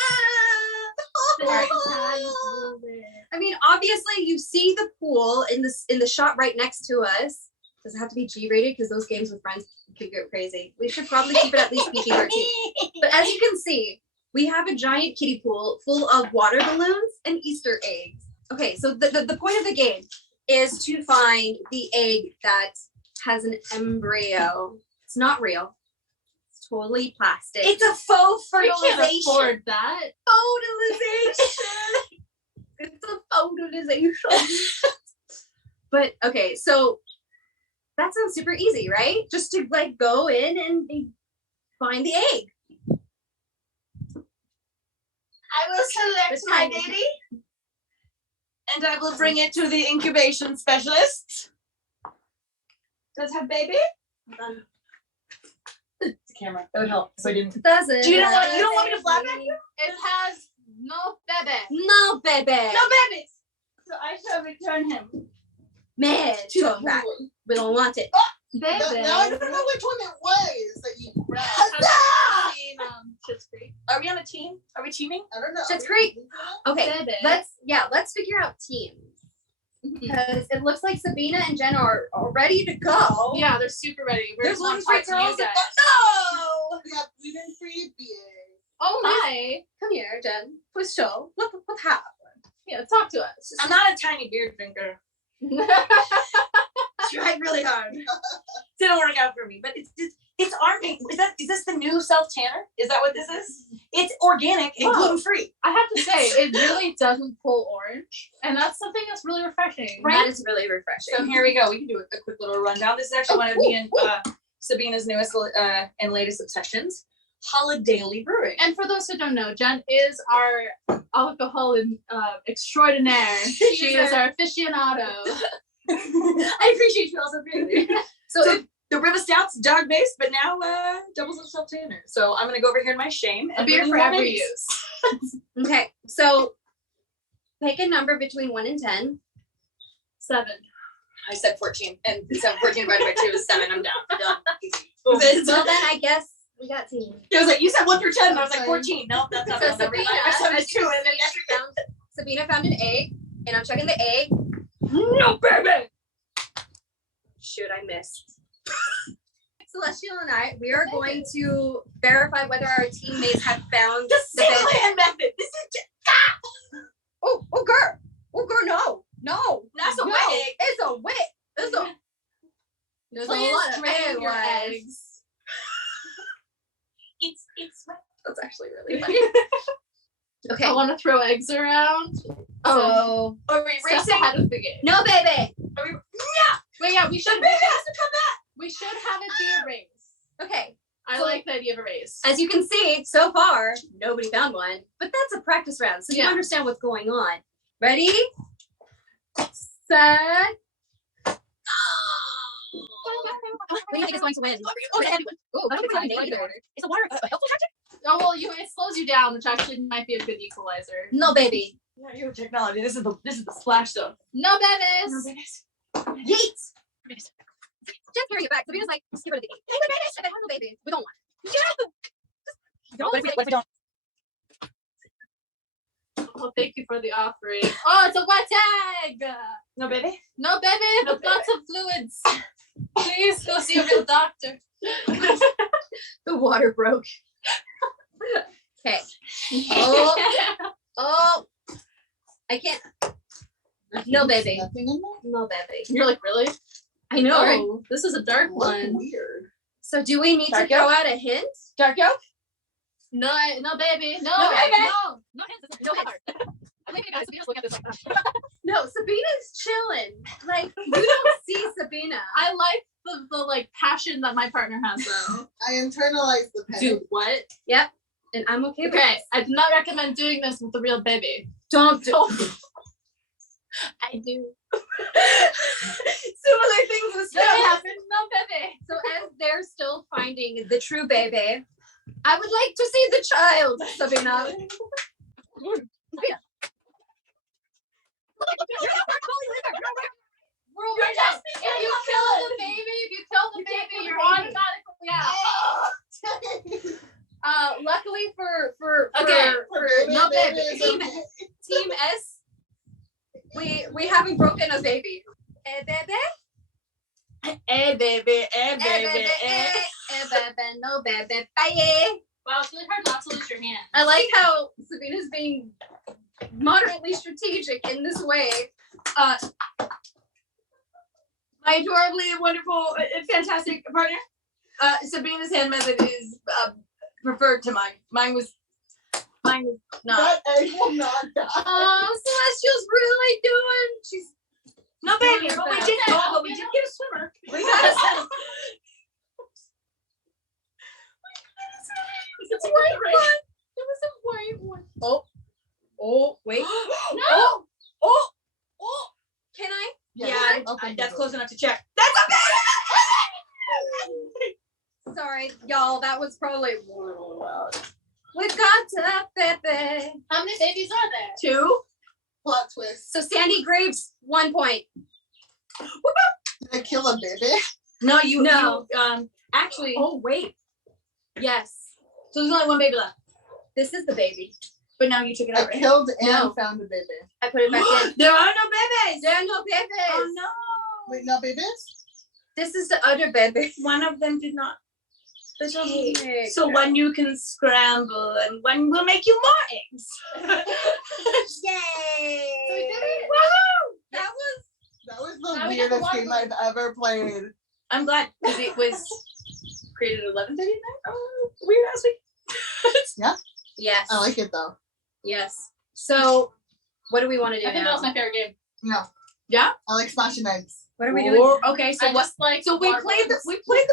I mean, obviously, you see the pool in the shot right next to us. Does it have to be G-rated? Because those games with friends could get crazy. We should probably keep it at least PG-13. But as you can see, we have a giant kiddie pool full of water balloons and Easter eggs. Okay, so the point of the game is to find the egg that has an embryo. It's not real. It's totally plastic. It's a faux We can't fertilization. afford that. fertilization. It's a fertilization. But okay, so that sounds super easy, right? Just to like go in and find the egg. I will select This my time. baby, and I will bring it to the incubation specialist. Does it have baby? It's a camera. That would help if I didn't. Does it? Do you know what? You don't want me to flap at you? It has no bebe. No, baby. No babies. So I shall return him Man, to come back. Google. We don't want it. Bebe. Now I don't know which one it was that you grabbed. Has seen, Schitt's Creek. Are we on a team? Are we teaming? I don't know. Schitt's Creek. Okay, Bebe. let's figure out teams. Because it looks like Sabina and Jen are ready to go. Yeah, they're super ready. We're There's just on gluten-free top to you girls. guys. No. We have gluten-free beer. Oh my. Come here, Jen. Please show. What happened? Yeah, talk to us. I'm not a tiny beer drinker. Tried really hard. Didn't work out for me, but it's armpit. Is this the new self tanner? Is that what this is? It's organic and Whoa. gluten free. I have to say, it really doesn't pull orange, and that's something that's really refreshing. That is really refreshing. So here we go. We can do a quick little rundown. This is actually one of me and Sabina's newest and latest obsessions, holiday brewing. And for those who don't know, Jen is our alcohol extraordinaire. She is our aficionado. I appreciate you also being there. So the River Stout's dog based, but now doubles as self tanner. So I'm gonna go over here in my shame A and beer bring for you every one of these. use. Okay, so pick a number between 1 and 10. 7. I said 14, and 14 divided by 2 is 7. I'm down. Done. Well, then I guess we got teams. It was like you said 1 through 10, and I was like 14. No, that's not So the number. Sabina, I said as you 2, can and then see, Sabina found an egg, and I'm checking the egg. no, baby. Shoot, I missed. Celestial and I, we are going to verify whether our teammates have found The the bed. single hand method. This is Oh, girl, no. That's a no. wet egg. It's a wet. It's a. There's Please a lot of drain your egg. eggs. it's wet. That's actually really funny. Okay. I want to throw eggs around. So Are we Steps racing? ahead of the game. no, baby. Are we? Wait, yeah, we The should. baby has to come back. We should have it be a race. Okay. I So- like the idea of a race. As you can see, so far nobody found one, but that's a practice round, so you Yeah. understand what's going on. Ready? Set. What do you think is going to win? Oh, the heavy Ooh, That's that's exciting. exciting. Is the water a helpful tactic? Oh well, it slows you down, which actually might be a good equalizer. No, baby. Yeah, you have technology. This is the splash zone. No babies. Yeet. Just carrying it back. Sabina's like, just get rid of the baby. Hey, babies. And they have no baby. We don't want. What if we don't? Oh, thank you for the offering. Oh, it's a wet egg. No, baby. No baby, No with lots of fluids. Please go see a real doctor. The water broke. Okay. Oh. I can't. No, baby. Nothing in there? No, baby. You're like, really? I know, right? Oh, this is a dark What one. weird. So do we need Dark to throw out a hint? Dark yolk. No, no baby. No, No, baby. No, no hints. No hints. I'm leaving guys. Sabina's looking at this like that. No, Sabina's chilling. Like, you don't see Sabina. I like the like passion that my partner has though. I internalized the pen. Dude, what? And I'm okay with Okay, this. I do not recommend doing this with the real baby. Don't do I do. Similar things will still happen. No baby. So as they're still finding the true baby, I would like to see the child, Sabina. We're over just, if you kill the baby, you're automatically out. Luckily for no baby. Team S, we haven't broken a baby. Baby. Hey, baby. Hey, baby. Baby. No baby. Bye. Wow, it's really hard not to lose your hand. I like how Sabina's being moderately strategic in this way. My adorably wonderful, fantastic partner. Sabina's hand method is preferred to mine. Mine was not. That egg will not die. Celestial's really doing. She's No, baby, but we did. Okay. But we did get a swimmer. We got a It's a white one. It was a white one. Oh, wait. No. Oh. Can I? Yeah, Okay, that's good. close enough to check. That's Sorry, y'all. That was probably really loud. We've got a baby. How many babies are there? 2. Plot twist. So Sandy Graves, 1 point. Did I kill a baby? No, you. No. Actually. Oh wait. Yes. So there's only one baby left. This is the baby. But now you took it I out, right? killed and No. found a baby. I put it back in. There are no babies. There are no babies. Oh no. Wait, no babies? This is the other baby. One of them did not. Okay. So one you can scramble, and one will make you more eggs. Yay! So we did it. Woohoo! That was That was the Now we got the weirdest game I've ever played. I'm glad because it was created at 11:30 at night. Oh, weird ass week. yes. I like it though. Yes. So, what do we want to do I think that now? was my favorite game. No. Yeah. I like smashing eggs. What are we doing? Or- okay, so I what? just like. So we played the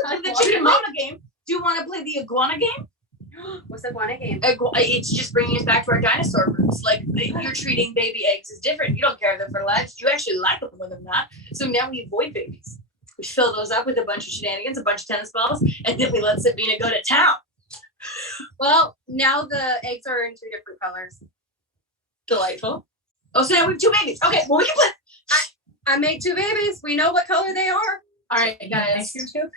I chicken mama game. Do you want to play the iguana game? What's the guana game? It's just bringing us back to our dinosaur roots. Like you're treating baby eggs as different. You don't care if they're fertilized. You actually like them when they're not. So now we avoid babies. We fill those up with a bunch of shenanigans, a bunch of tennis balls, and then we let Sabina go to town. Well, now the eggs are in 2 different colors. Delightful. Oh, so now we have 2 babies. Okay, well we can play. I made 2 babies. We know what color they are. All right, guys. Ice cream scoop.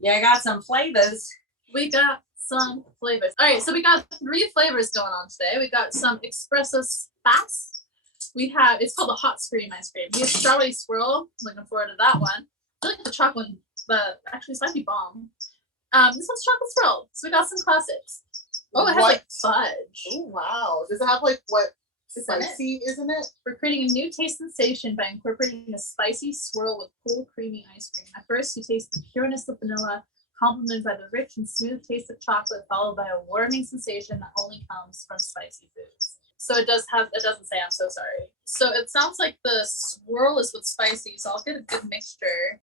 Yeah, I got some flavors. We got some flavors. All right, so we got 3 flavors going on today. We got some espresso spice. We have, it's called a hot scream ice cream. We have strawberry swirl. Looking forward to that one. I like the chocolate, but actually it's might be bomb. This one's chocolate swirl. So we got some classics. Oh, it has like fudge. Oh wow. Does it have like what Is that it? spicy, isn't it? We're creating a new taste sensation by incorporating a spicy swirl with cool, creamy ice cream. At first, you taste the pureness of vanilla, complemented by the rich and smooth taste of chocolate, followed by a warming sensation that only comes from spicy foods. So it doesn't say, I'm so sorry. So it sounds like the swirl is with spicy, so I'll get a good mixture.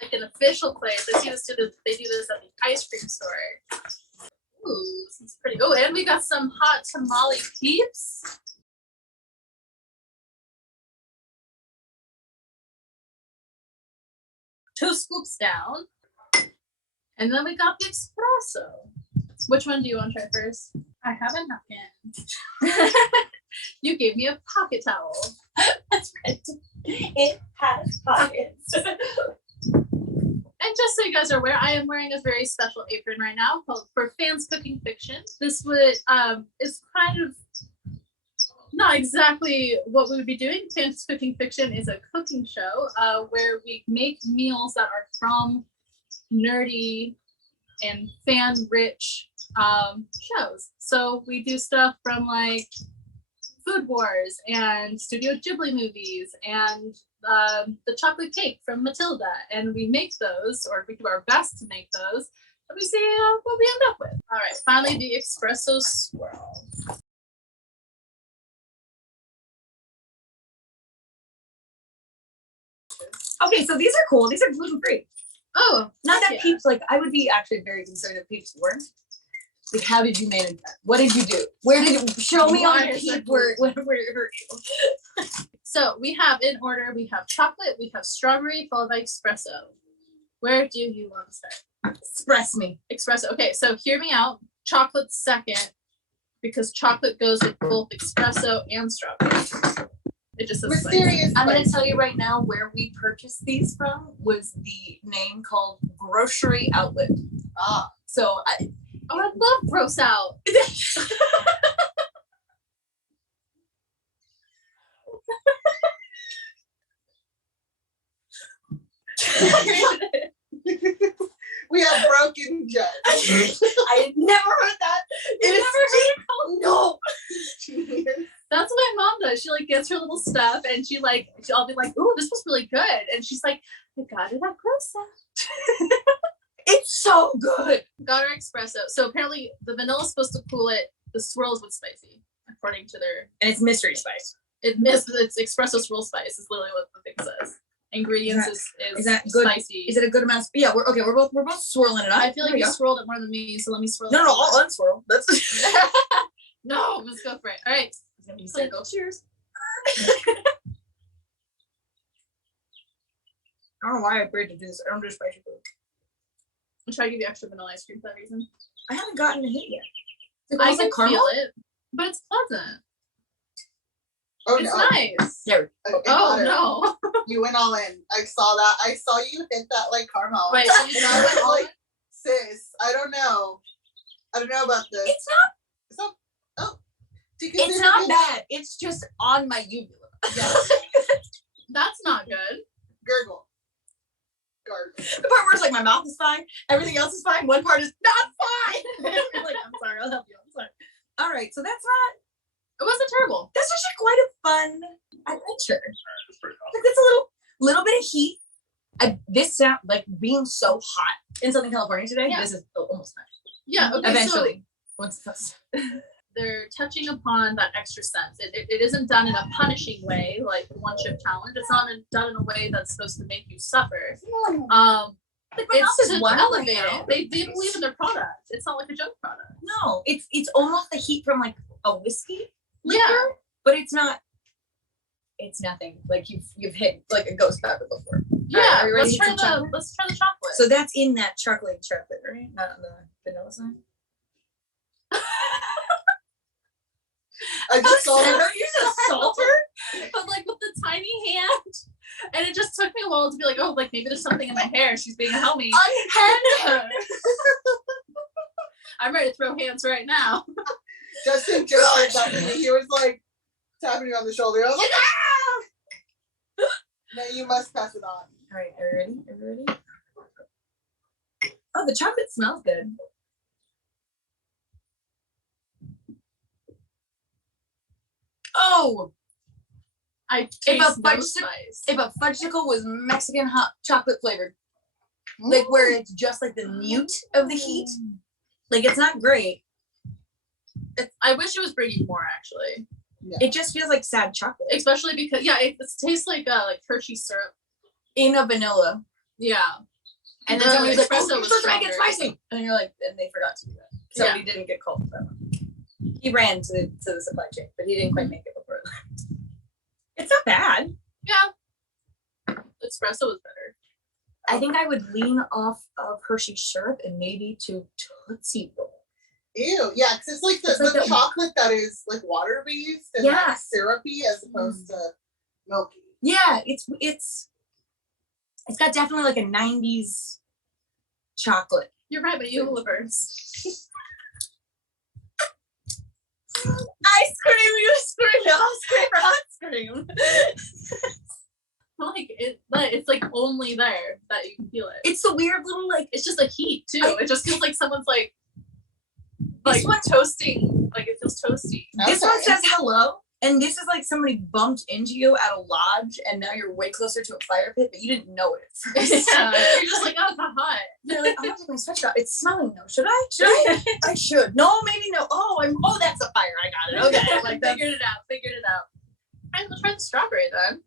Like an official place. I see they do this at the ice cream store. Ooh, this is pretty. Oh, and we got some hot tamale peeps. Two scoops down. And then we got the espresso. Which one do you want to try first? I have a napkin. You gave me a pocket towel. That's right. It has pockets. And just so you guys are aware, I am wearing a very special apron right now called For Fans Cooking Fiction. This would is kind of not exactly what we would be doing. Fans Cooking Fiction is a cooking show where we make meals that are from nerdy and fan-rich shows. So we do stuff from like Food Wars and Studio Ghibli movies and the chocolate cake from Matilda, and we make those, or we do our best to make those, and we see what we end up with. All right, finally the espresso swirl. Okay, so these are cool. These are gluten free. Oh, Not that yeah. Peeps, like, I would be actually very concerned if Peeps weren't. Like, how did you manage that? What did you do? Where did you show me on Why the is Peep it where it hurt you? So we have in order, we have chocolate, we have strawberry, followed by espresso. Where do you want to start? Express me. Espresso. Okay, so hear me out. Chocolate second, because chocolate goes with both espresso and strawberry. It just says spicy. Mysterious. I'm going to spice. tell you right now where we purchased these from was the name called Grocery Outlet. Ah, So Oh, I love gross out. We have broken judge. I had never heard that. No. That's what my mom does. She like gets her little stuff and I'll be like, "Ooh, this was really good," and she's like, "I got it at Grossa." It's so good. Got her espresso. So apparently the vanilla's supposed to cool it. The swirls with spicy, according to their. And it's mystery spice. It's espresso swirl spice. Is literally what the thing says. Ingredients is that good? Spicy. Is it a good amount? Yeah, we're both swirling it up. I feel like you swirled it more than me, so let me swirl. No, I'll unswirl. That's no. Let's go for it. All right. It's gonna be circle. Cheers. I don't know why I agreed to do this. I don't do spicy food. I'm trying to give you extra vanilla ice cream for that reason. I haven't gotten a hit yet. I can feel it, but it's pleasant. Oh, It's no. nice. There. Oh no. You went all in. I saw that. I saw you hit that like caramel. Wait, so you And know I was what? like, sis, I don't know about this. It's not. It's not. Oh. It's not bad. It's just on my uvula. Yeah. That's not good. Gurgle. Gargle. The part where it's like my mouth is fine, everything else is fine. One part is not fine. I'm like, I'm sorry. I'll help you. I'm sorry. All right. So that's not. It wasn't terrible. That's actually quite a fun adventure. It's pretty awesome. Like it's a little bit of heat. This sound like being so hot in Southern California today. Yeah. This is almost nice. Yeah. Okay. Eventually, once it's They're touching upon that extra sense. It isn't done in a punishing way, like the one chip challenge. It's not done in a way that's supposed to make you suffer. like my It's mouth is to wild elevate right now. it. They believe in their product. It's not like a joke product. No, it's almost the heat from like a whiskey liquor, Yeah. but it's not. It's nothing. Like you've hit like a ghost pepper before. Yeah. Alright, are you ready Let's to try eat some chocolate? let's try the chocolate. So that's in that chocolate, right? Not on the vanilla side. I just saw Her that. use a salter. but like with the tiny hand. And it just took me a while to be like, oh, like maybe there's something in my hair. She's being a homie. Unhand her. I'm ready to throw hands right now. Dustin just said that to me. He was like tapping me on the shoulder. I was like, ah! No, you must pass it on. All right, are you ready? Are you ready? Oh, the chocolate smells good. Oh, I If taste a no fudge spice. if a fudgesicle was Mexican hot chocolate flavored, like where it's just like the mute of the heat, like it's not great. I wish it was bringing more actually, It just feels like sad chocolate especially because it tastes like Hershey syrup. in a vanilla. Yeah, And The then somebody's like, espresso "Oh, was you're supposed to make it stronger." spicy," and you're like, and they forgot to do that. Somebody didn't get called for that one. He ran to the supply chain, but he didn't quite make it before it left. It's not bad. yeah. Espresso was better. I think I would lean off of Hershey syrup and maybe to Tootsie Roll. Ew, yeah, because it's like It's like the the- chocolate that is like water based and like Yes. syrupy as opposed to milky. Yeah, it's got definitely like a 90s chocolate. You're right, but universe. I scream, you scream, I'll scream, I'll scream. It's like only there that you can feel it. It's the weird little like It's just like heat too. It just feels like someone's like This one- toasting. Like it feels toasty. this one Okay. says hello, and this is like somebody bumped into you at a lodge, and now you're way closer to a fire pit, but you didn't know it at first. Yeah, you're just like, oh, it's not hot. They're like, I'm gonna take my sweatshirt off. It's smelling though. Should I? Should I? I should. No, maybe no. Oh, that's a fire. I got it. Okay. Like figured it out. All right, we'll try the strawberry then.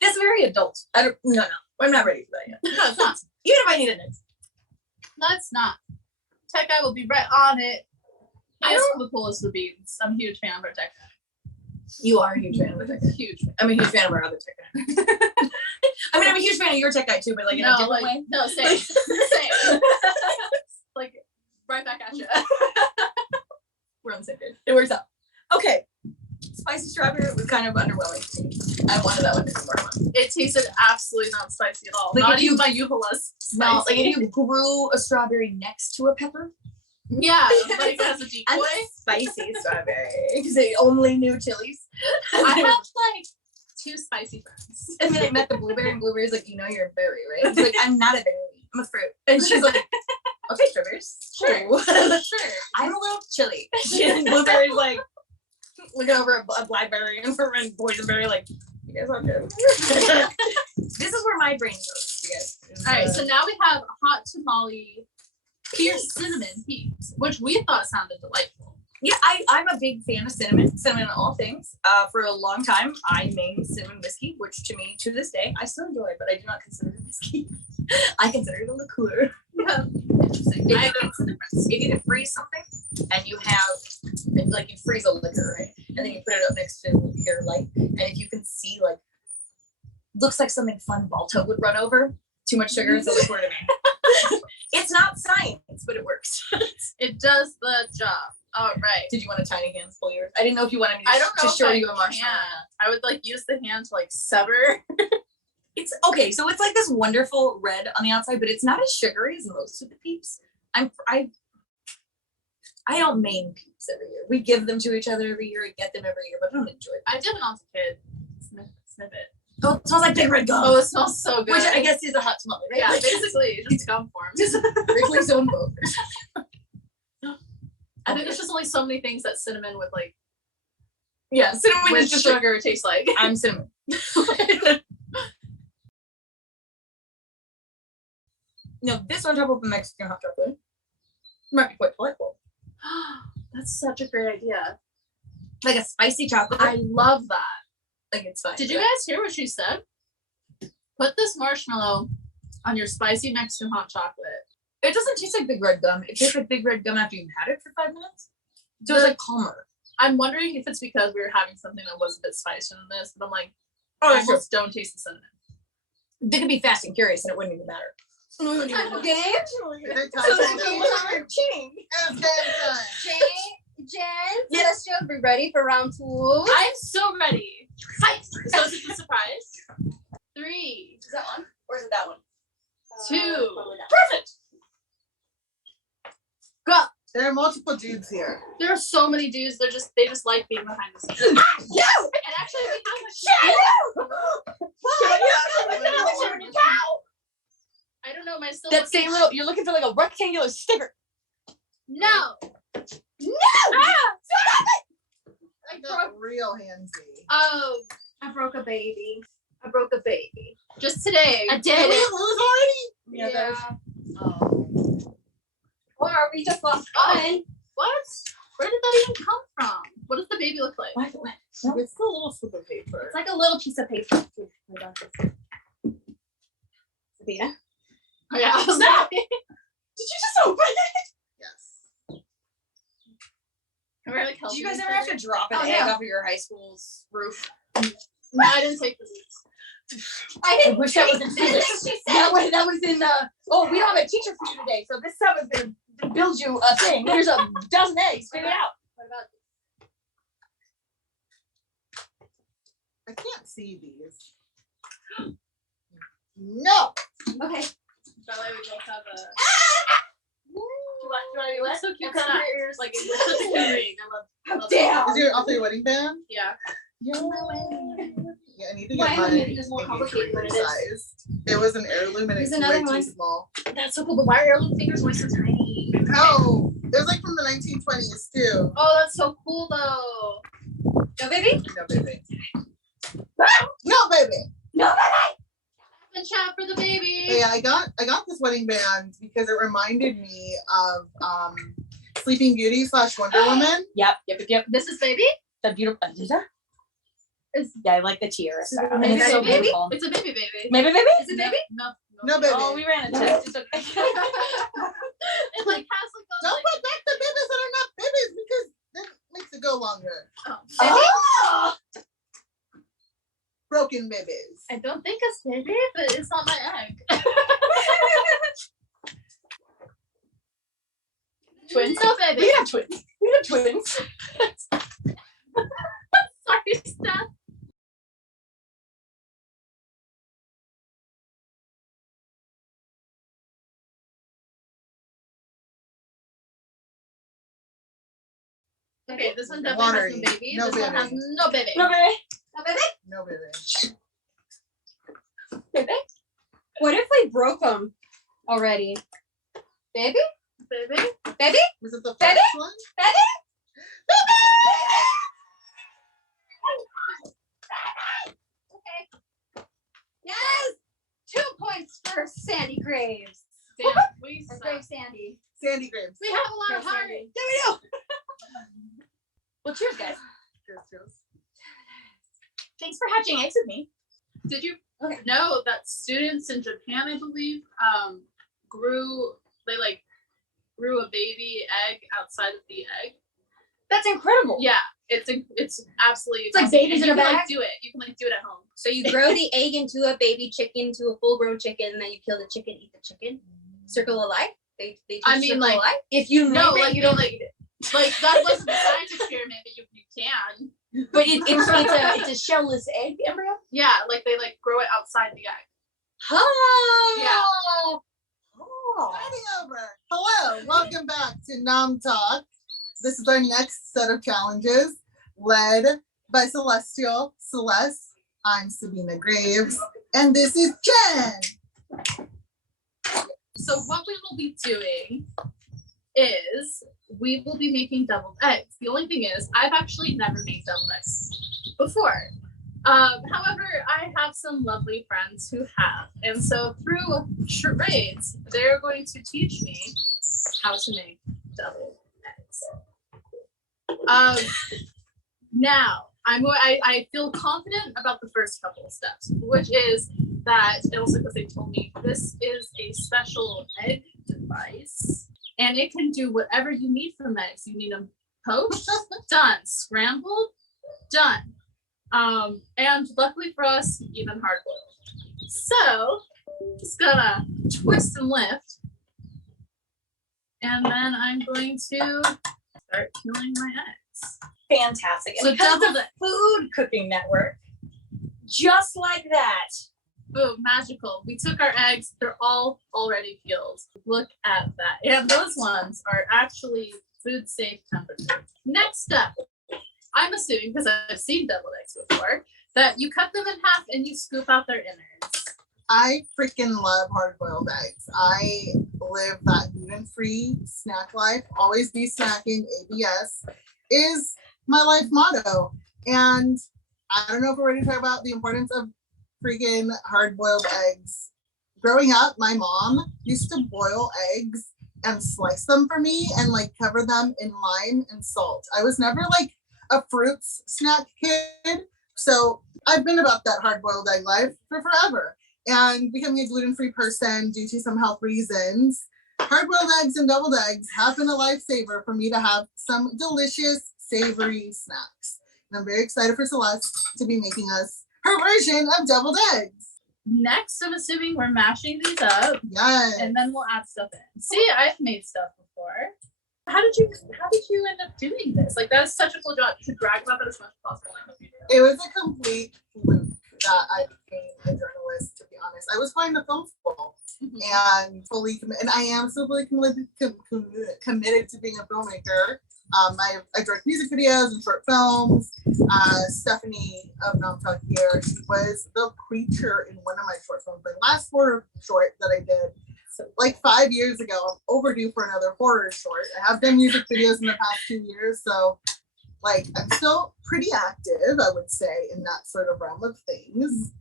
That's very adult. No. I'm not ready for that yet. No, it's not. Even if I need it next. That's not. Tech Guy will be right on it. I He's don't- the coolest of the beans. I'm a huge fan of our Tech You are a huge fan of the tech Guy. guy. Huge fan. I'm a huge fan of our other tech guy. I mean, I'm a huge fan of your tech guy too, but like in a different way. No, same. Same. Like right back at you. We're on the same page. It works out. Okay. Spicy strawberry was kind of underwhelming to me. I wanted that one to be more fun. It tasted absolutely not spicy at all. Like Not if you- even my uvula's No, spicy. like if you grew a strawberry next to a pepper, Yeah, like it has a decoy. and spicy strawberry because they only knew chilies. I have like 2 spicy friends. And then I met the blueberry, and blueberry's like, you know, you're a berry, right? It's like, I'm not a berry. I'm a fruit. And she's like, okay, strawberries. Sure. Sure. I'm a little chilly. And Blueberry's like looking over a blackberry and boysenberry like, you guys are good. This is where my brain goes, you guys. All right, so now we have hot tamale pierced cinnamon peeps, which we thought sounded delightful. Yeah, I'm a big fan of cinnamon in all things. For a long time, I made cinnamon whiskey, which to me, to this day, I still enjoy, but I do not consider it whiskey. I consider it a liqueur. Yeah. Interesting. If you can freeze something and you have, like you freeze a liquor, right? And then you put it up next to your light, and if you can see, like, looks like something fun Balto would run over, too much sugar is a liqueur to me. It's not science, but it works. It does the job. All right. Did you want a tiny handful of yours? I didn't know if you wanted me to, I don't know to if show I you a marshmallow. can. I would like use the hand to like sever. It's okay, so it's like this wonderful red on the outside, but it's not as sugary as most of the peeps. I don't main peeps every year. We give them to each other every year. We get them every year, but I don't enjoy it. I did when I was a kid. Sniff it. Oh, it smells like big red gum. Oh, it smells so good. Which I guess is a hot tamale, right? Yeah, Like, basically just gum form. Wrigley's own boat. I think there's just only so many things that cinnamon with like Yeah, cinnamon with is just like, sugar tastes like. I'm cinnamon. No, this on top of a Mexican hot chocolate might be quite delightful. That's such a great idea. Like a spicy chocolate. I love that. Like it's fine. Did you guys hear what she said? Put this marshmallow on your spicy Mexican hot chocolate. It doesn't taste like big red gum. It tastes like big red gum after you've had it for 5 minutes. So it's like calmer. I'm wondering if it's because we were having something that was a bit spicier than this, but I'm like, Oh, I almost don't taste the cinnamon. They could be fast and curious and it wouldn't even matter. Is Okay. it time So for that's game what time? we're cheating. It's game time. Jen, Yes. Celeste, be ready for round 2. I'm so ready. Fight! So is it the surprise? 3, Is that one? Or is it that one? 2. Perfect. Go! There are multiple dudes here. There are so many dudes. They just like being behind the scenes. You! And actually, we have a I don't know. My still That same little, you're looking for like a rectangular sticker. No. I got real handsy. Oh, I broke a baby. just today. I did Did we it. lose already? Yeah, that was- Oh. Or are we just lost fun? What? Where did that even come from? What does the baby look like? What? It's a little slip of paper. It's like a little piece of paper. Sabina? Oh, yeah, I was like, Did you just open it? Yes. can we, like, help Did you guys ever have to drop an Oh, egg yeah. off of your high school's roof? No, I didn't take this. I wish that was in physics. She That was in oh, we don't have a teacher for you today, so this time is gonna build you a thing. Here's a dozen eggs, figure it out. What about I can't see these. No. Okay. Charlie, we both have a. Do you want to It's so cute. It's not ears. Like it's such a cute ring. I love. Damn. Is your off your wedding band? Yeah. Yeah. Yeah, I need to My get mine. wedding is more complicated than it is. Sized. It was an heirloom and There's it's another way one. too small. That's so cool. But why are heirloom fingers always so tiny? No, it was like from the 1920s too. Oh, that's so cool though. Go, baby. No, baby. No, baby. And chat for the baby. But yeah, I got this wedding band because it reminded me of Sleeping Beauty / Wonder Woman. Yep. This is baby. The beautiful. Yeah, I like the tiara style. Is And it it's a so baby? beautiful. It's a baby baby. Maybe, baby? Is it baby? No. No, baby. Oh, we ran a test. It's okay. It like has like a Don't put back the babies that are not babies because that makes it go longer. Oh! Broken babies. I don't think it's baby, but it's not my egg. Twins, no baby. We have twins. We have twins. Sorry, Steph. Okay, this one definitely has Watery. no baby. No This one has baby. no baby. No, baby. No, baby. What if we broke them already. Baby? Baby? Baby? Was it the Baby? first one? Baby? Okay. Yes! 2 points for Sandy Graves. Damn, we Or suck. Grave Sandy. Sandy Graves. We have a lot of Grave heart. Sandy. There we go. Well, cheers, guys. Cheers. Thanks for hatching eggs with me. Did you Okay. know that students in Japan, I believe, grew a baby egg outside of the egg? That's incredible. Yeah, it's absolutely. It's like awesome. babies And in you a can, bag? Like, do it. You can do it at home. So you grow the egg into a baby chicken to a full-grown chicken, and then you kill the chicken, eat the chicken. Circle of life. They teach I mean, circle like, of life. If you No, name it, like you don't. like that wasn't the science experiment, but you can. But it's a shellless egg embryo. Yeah, like they grow it outside the egg. Oh. Starting over. Hello, welcome back to Nom Talk. This is our next set of challenges led by Celeste. I'm Sabina Graves, and this is Jen. So what we will be doing is we will be making deviled eggs. The only thing is I've actually never made deviled eggs before. However, I have some lovely friends who have. And so through charades, they're going to teach me how to make deviled eggs. Now, I feel confident about the first couple of steps, which is that, and also because they told me this is a special egg device, and it can do whatever you need from eggs. You need them poached, done. Scrambled, done. And luckily for us, even hard boiled. So, just gonna twist and lift, and then I'm going to start peeling my eggs. Fantastic. And So because of double the Food Cooking Network, just like that. Boom, magical. We took our eggs, they're all already peeled. Look at that. And those ones are actually food safe temperature. Next up, I'm assuming, because I've seen deviled eggs before, that you cut them in half and you scoop out their innards. I freaking love hard-boiled eggs. I live that gluten-free snack life. Always be snacking. ABS is my life motto. And I don't know if we're ready to talk about the importance of freaking hard-boiled eggs. Growing up, my mom used to boil eggs and slice them for me and cover them in lime and salt. I was never a fruits snack kid, so I've been about that hard-boiled egg life for forever. And becoming a gluten-free person due to some health reasons, hard-boiled eggs and deviled eggs have been a lifesaver for me to have some delicious, savory snacks. And I'm very excited for Celeste to be making us her version of deviled eggs. Next, I'm assuming we're mashing these up, Yes. and then we'll add stuff in. See, I've made stuff before. How did you end up doing this? That's such a cool job. You should brag about that as much as possible. I hope you do. It was a complete fluke that I became a journalist, to be honest. I was going to film school and and I am so fully committed to being a filmmaker. I direct music videos and short films. Stephanie of Nom Talk here, she was the preacher in one of my short films. My last horror short that I did 5 years ago. I'm overdue for another horror short. I have done music videos in the past 2 years, so I'm still pretty active, I would say, in that sort of realm of things.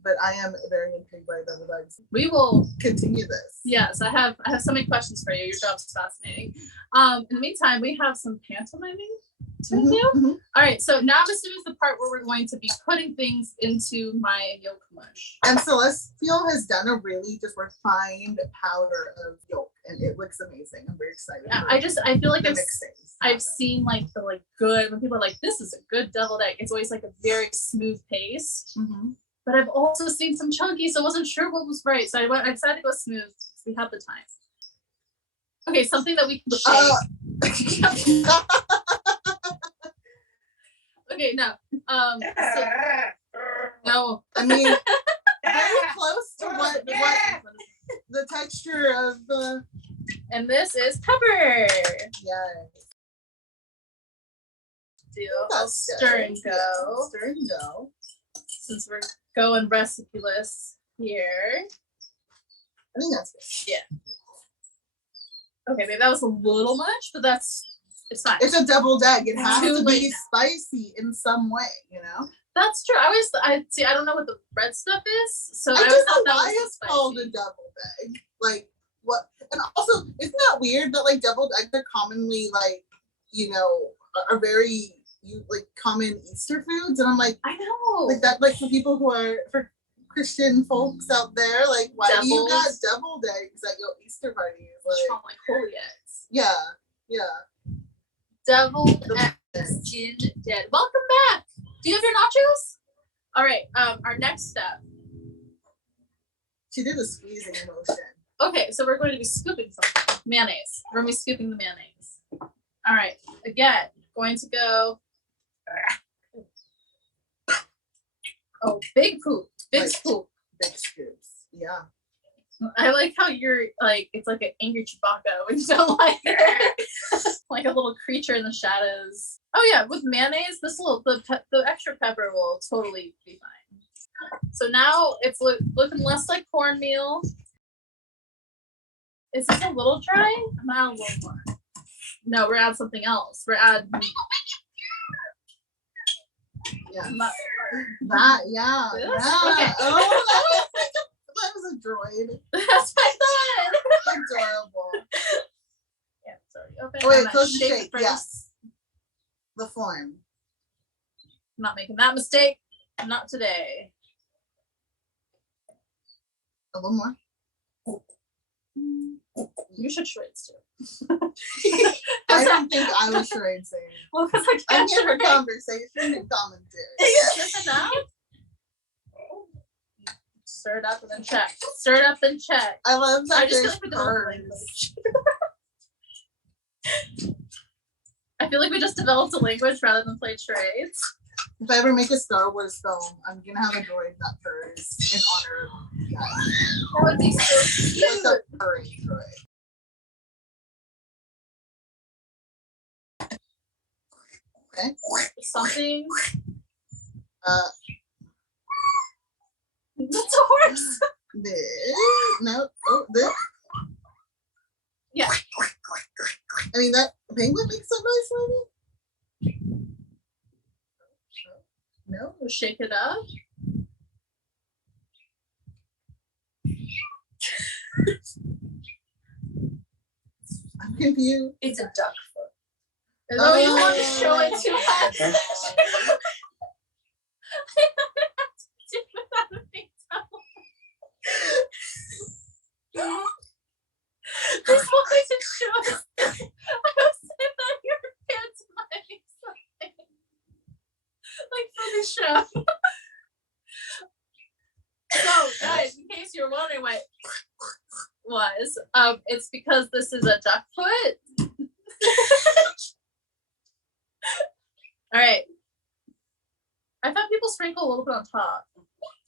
But I am very intrigued by deviled eggs. We will Continue this. Yes, I have so many questions for you. Your job's fascinating. In the meantime, we have some pantomiming to do. Mhm. All right, so now I'm assuming the part where we're going to be putting things into my yolk mush. And Celestial has done a really just refined powder of yolk, and it looks amazing. I'm very excited. Yeah, for I feel like the I've mixings. seen the good, when people are like, this is a good deviled egg, it's always a very smooth paste. Mhm. But I've also seen some chunky, so I wasn't sure what was right. So I decided to go smooth because we have the time. Okay, something that we can shake. Okay, no. No. I mean, very close to what the texture of the. And this is pepper. Yes. I'll stir and go. Stir and go. Since we're going recipe-less here. I think that's good. Okay, maybe that was a little much, but it's fine. It's a deviled egg. It has Too to late be now. spicy in some way, you know? That's true. I don't know what the red stuff is, so I always don't thought know that why was it's spicy. called a deviled egg. Like, what? And also, isn't that weird that, like, deviled eggs are commonly, like, you know, are very, common Easter foods? And I'm like, I know. like that, like, for people who are, for Christian folks out there, like, why do you got deviled eggs at your Easter parties? Like holy eggs. Yeah. Deviled eggs in dead. Welcome back. Do you have your nachos? All right. Our next step. She did a squeezing motion. Okay, so we're going to be scooping something. Mayonnaise. We're going to be scooping the mayonnaise. All right. Again, going to go. Oh, big poop. Big Right. scoop. Big scoops. Yeah. I like how you're like, it's like an angry Chewbacca when you don't like it. Like a little creature in the shadows. Oh yeah, with mayonnaise, the extra pepper will totally be fine. So now it's looking less like cornmeal. Is this a little dry? I'm gonna add a little more. No, we're adding something else. We're adding Yeah. not- That, yeah. This? Yeah. Okay. Oh, that was a droid. That's what I thought. Adorable. Yeah, it's already open. Oh, wait, I'm gonna close the shake it shake. first. Yes. The form. I'm not making that mistake. Not today. A little more. You should charades too. I don't think I was charade saying. Well, because I I'm can't here for charade. conversation and commentary. Is this enough? Stir it up and then check. Stir it up and check. I love that I just feel there's like we developed a birds. language. I feel like we just developed a language rather than played charades. If I ever make a Star Wars film, I'm gonna have a droid that purrs in honor of that. That would be so cute. Like a purring droid. Okay. Something. That's a horse. This. No. Oh, this. Yeah. I mean, that penguin makes a noise, maybe? No. We'll shake it up. I'm confused. It's a duck foot. No, you want to show it too much. This wanted to show us. I was saying that your pants might something. Like for the show. So guys, in case you're wondering what it was, it's because this is a duck foot. All right. I thought people sprinkle a little bit on top.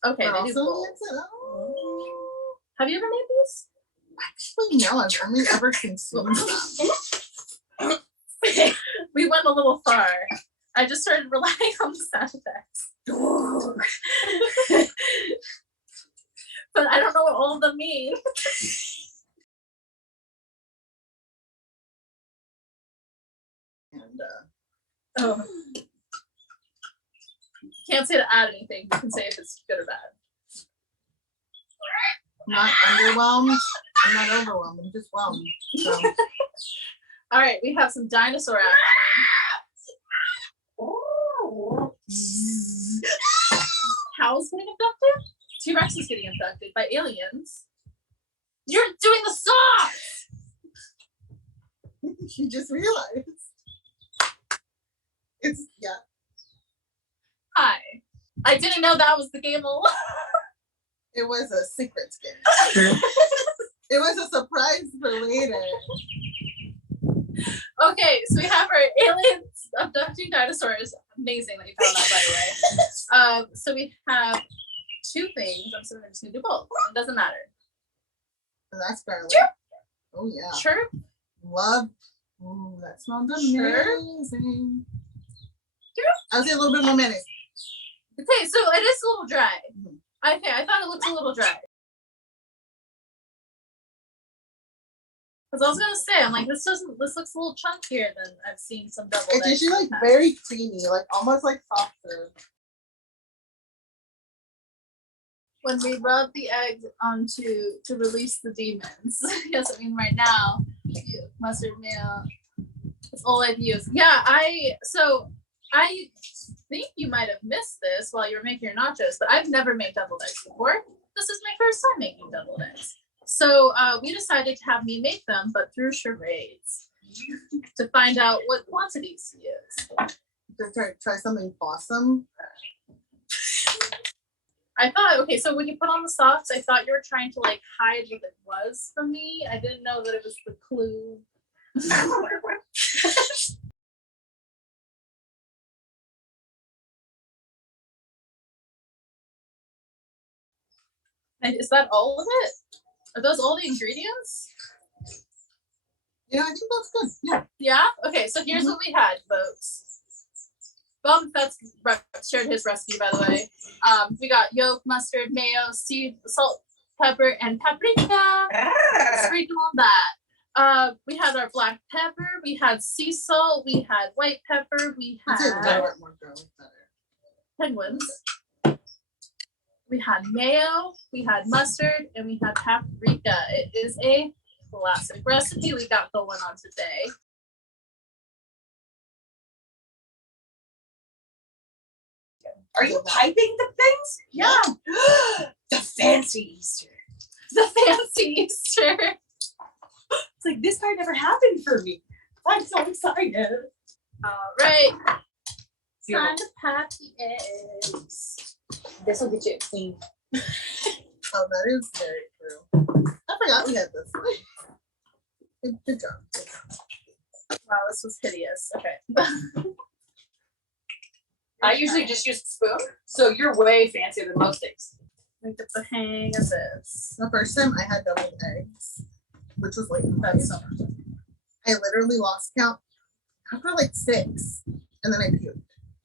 Okay, But they do also both. it's oh. Have you ever made these? Actually, no, I've only ever consumed them. We went a little far. I just started relying on the sound effects. But I don't know what all of them mean. And Oh. Can't say to add anything. You can say if it's good or bad. not underwhelmed. I'm not overwhelmed. I'm just whelmed. So All right, we have some dinosaur action. Cows getting abducted? T-Rex is getting abducted by aliens. You're doing the socks! she just realized. It's Hi. I didn't know that was the game all along. it was a secret skin. It was a surprise for later. Okay, so we have our aliens abducting dinosaurs. Amazing that you found that, by the way. So we have two things. I'm just gonna do both. It doesn't matter. And that's garlic. Sure. Oh yeah. Sure. Love. Ooh, that smells Sure. amazing. Sure. I'll say a little bit more mayonnaise. Okay, so it is a little dry. Okay, I thought it looked a little dry. Because I was gonna say, I'm like, this looks a little chunkier than I've seen some deviled It's eggs usually in the like past. very creamy, like almost like soft serve. When we rub the egg to release the demons. Yes, I mean right now, mustard mayo. That's all I've used. Yeah, I think you might have missed this while you were making your nachos, but I've never made deviled eggs before. This is my first time making deviled eggs. So we decided to have me make them, but through charades to find out what quantities to use. To try something awesome. I thought, okay, so when you put on the socks, I thought you were trying to like hide what it was from me. I didn't know that it was the clue. And is that all of it? Are those all the ingredients? Yeah, I think that's good. Yeah. Yeah? Okay, so here's what we had, folks. Bob Fett's shared his recipe, by the way. We got yolk, mustard, mayo, salt, pepper, and paprika. Sprinkle on that. We had our black pepper. We had sea salt. We had white pepper. We I'd say a had little bit more garlic better. penguins. We had mayo. We had mustard, and we had paprika. It is a classic recipe we got going on today. Are you piping the things? Yeah. The fancy Easter. The fancy Easter. It's like this part never happened for me. I'm so excited. All right. Time to pack the eggs. This will get you clean. Oh, that is very true. I forgot we had this. Good job. Wow, this was hideous. Okay. I usually just use a spoon, so you're way fancier than most things. Let me get the hang of this. The first time I had deviled eggs, which was like That's so much. I literally lost count after like 6, and then I puked.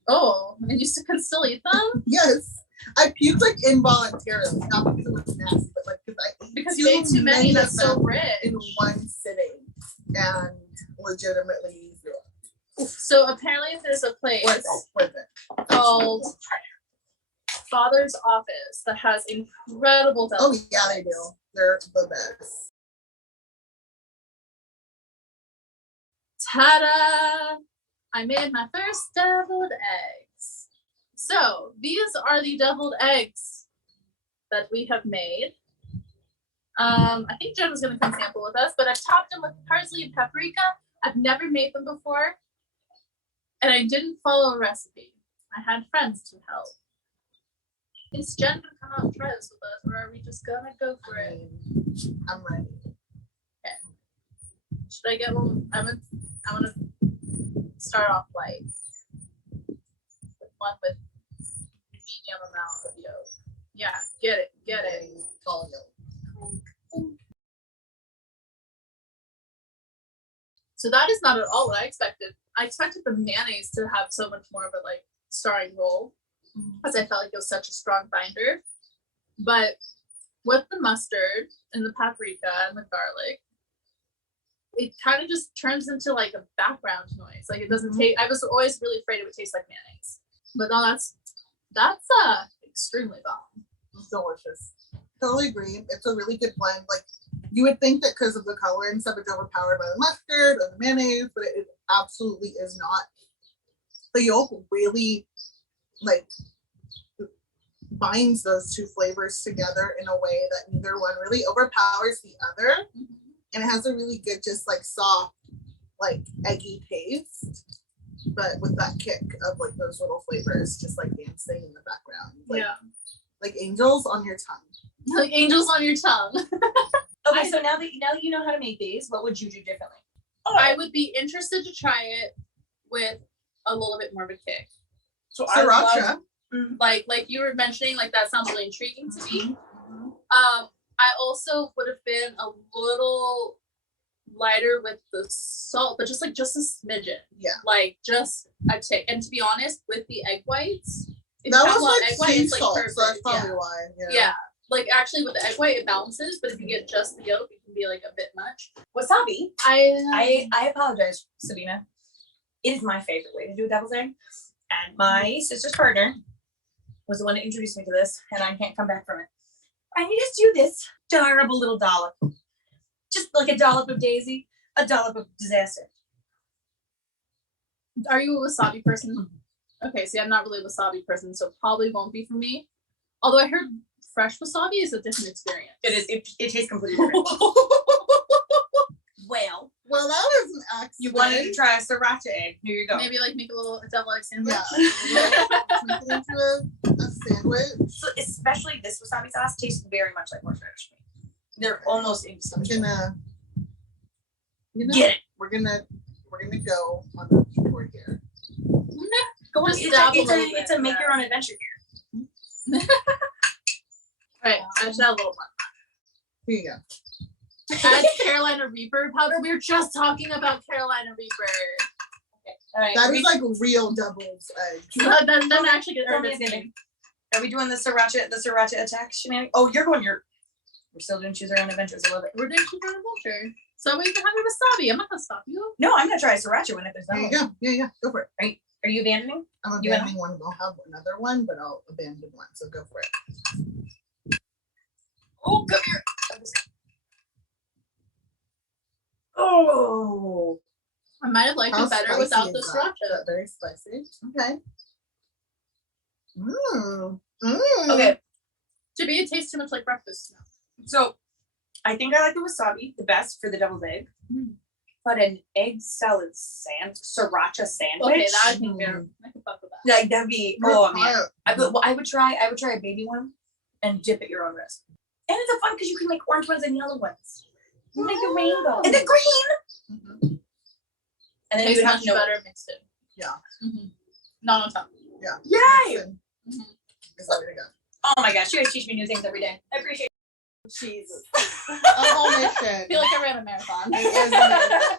Oh, and you can still eat them? Yes, I puked like involuntarily, not because it was nasty, but like because I ate Because you ate too many. of That's so them rich. in one sitting, and legitimately threw up. So apparently there's a place Worth it. called Father's Office that has incredible Oh deviled yeah, they do. They're the best. Ta-da! I made my first deviled eggs. So these are the deviled eggs that we have made. I think Jen was gonna come sample with us, but I've topped them with parsley and paprika. I've never made them before. And I didn't follow a recipe. I had friends to help. Is Jen gonna come out and try this with us, or are we just gonna go for it? I'm ready. Should I get one? I'm gonna start off light with one with medium amount of yolk. Yeah, get it. Tall yolk. So that is not at all what I expected. I expected the mayonnaise to have so much more of a like starring role, because I felt like it was such a strong binder. But with the mustard and the paprika and the garlic, it kind of just turns into like a background noise. Like it doesn't taste. I was always really afraid it would taste like mayonnaise, but no, that's extremely bomb. It's delicious. Totally agree. It's a really good blend. Like you would think that because of the color and stuff, it's overpowered by the mustard or the mayonnaise, but it absolutely is not. The yolk really like binds those two flavors together in a way that neither one really overpowers the other. And it has a really good, just like soft, like eggy taste, but with that kick of like those little flavors just like dancing in the background. Like, Yeah, like angels on your tongue. like angels on your tongue. Okay, so now that you know how to make these, what would you do differently? I would be interested to try it with a little bit more of a kick. So Sriracha. Like you were mentioning, like that sounds really intriguing to me. I also would have been a little lighter with the salt, but just a smidgen. Yeah. Like just a tick. And to be honest, with the egg whites, if That you have was a lot of like egg whites, sea it's like salt, perfect. so that's probably Yeah. why. Yeah. Like actually with the egg white it balances, but if you get just the yolk, it can be like a bit much. Wasabi. I I apologize, Sabina. It is my favorite way to do a devil's egg. And my sister's partner was the one that introduced me to this, and I can't come back from it. And you just do this adorable little dollop. Just like a dollop of daisy, a dollop of disaster. Are you a wasabi person? Okay, see, I'm not really a wasabi person, so probably won't be for me. Although I heard fresh wasabi is a different experience. It is. It tastes completely different. Well, Well, that was an accident. you wanted to try a sriracha egg. Here you go. Maybe like make a little devil egg sandwich. Yeah. Make it into a sandwich. So especially this wasabi sauce tastes very much like horseradish to me. They're almost I'm indistinguishable. gonna, Get it. We're gonna go on the keyboard here. Go It's just dab a little bit. it's a make your own adventure here. Right, I just add a little more. Here you go. Add Carolina Reaper powder. We were just talking about Carolina Reaper. All right. That is like real devil's eggs. Then actually get Tell me its it's name. Are we doing the sriracha attack shenanigans? Oh, you're going your. We're still doing choose our own adventures. I love it. We're doing Super Adventure. So we can have your wasabi. I'm not gonna stop you. No, I'm gonna try a sriracha one if there's There no you one. go. Yeah, go for it. Are you abandoning? I'm You abandoning one. I'll have another one, but I'll abandon one. So go for it. Oh, come here. Oh. I might have liked How it better spicy without is the that? Is sriracha. that very spicy? Okay. Okay. To me, it tastes too much like breakfast. So, I think I like the wasabi the best for the deviled egg. Mm. But an egg salad sriracha sandwich. Okay, that I can bear. I can fuck with that. Like that'd be man. I would try a baby one and dip at your own risk. And it's a fun because you can make orange ones and yellow ones. You make a rainbow. And the green. Mm-hmm. And then Tastes you would have much to know. better mixed in. Yeah. Mm-hmm. Not on top. Yeah. Yay! Mm-hmm. Is that way to go? Oh my gosh, you guys teach me new things every day. I appreciate it. Jesus. A whole mission. I feel like I ran a marathon. It is amazing.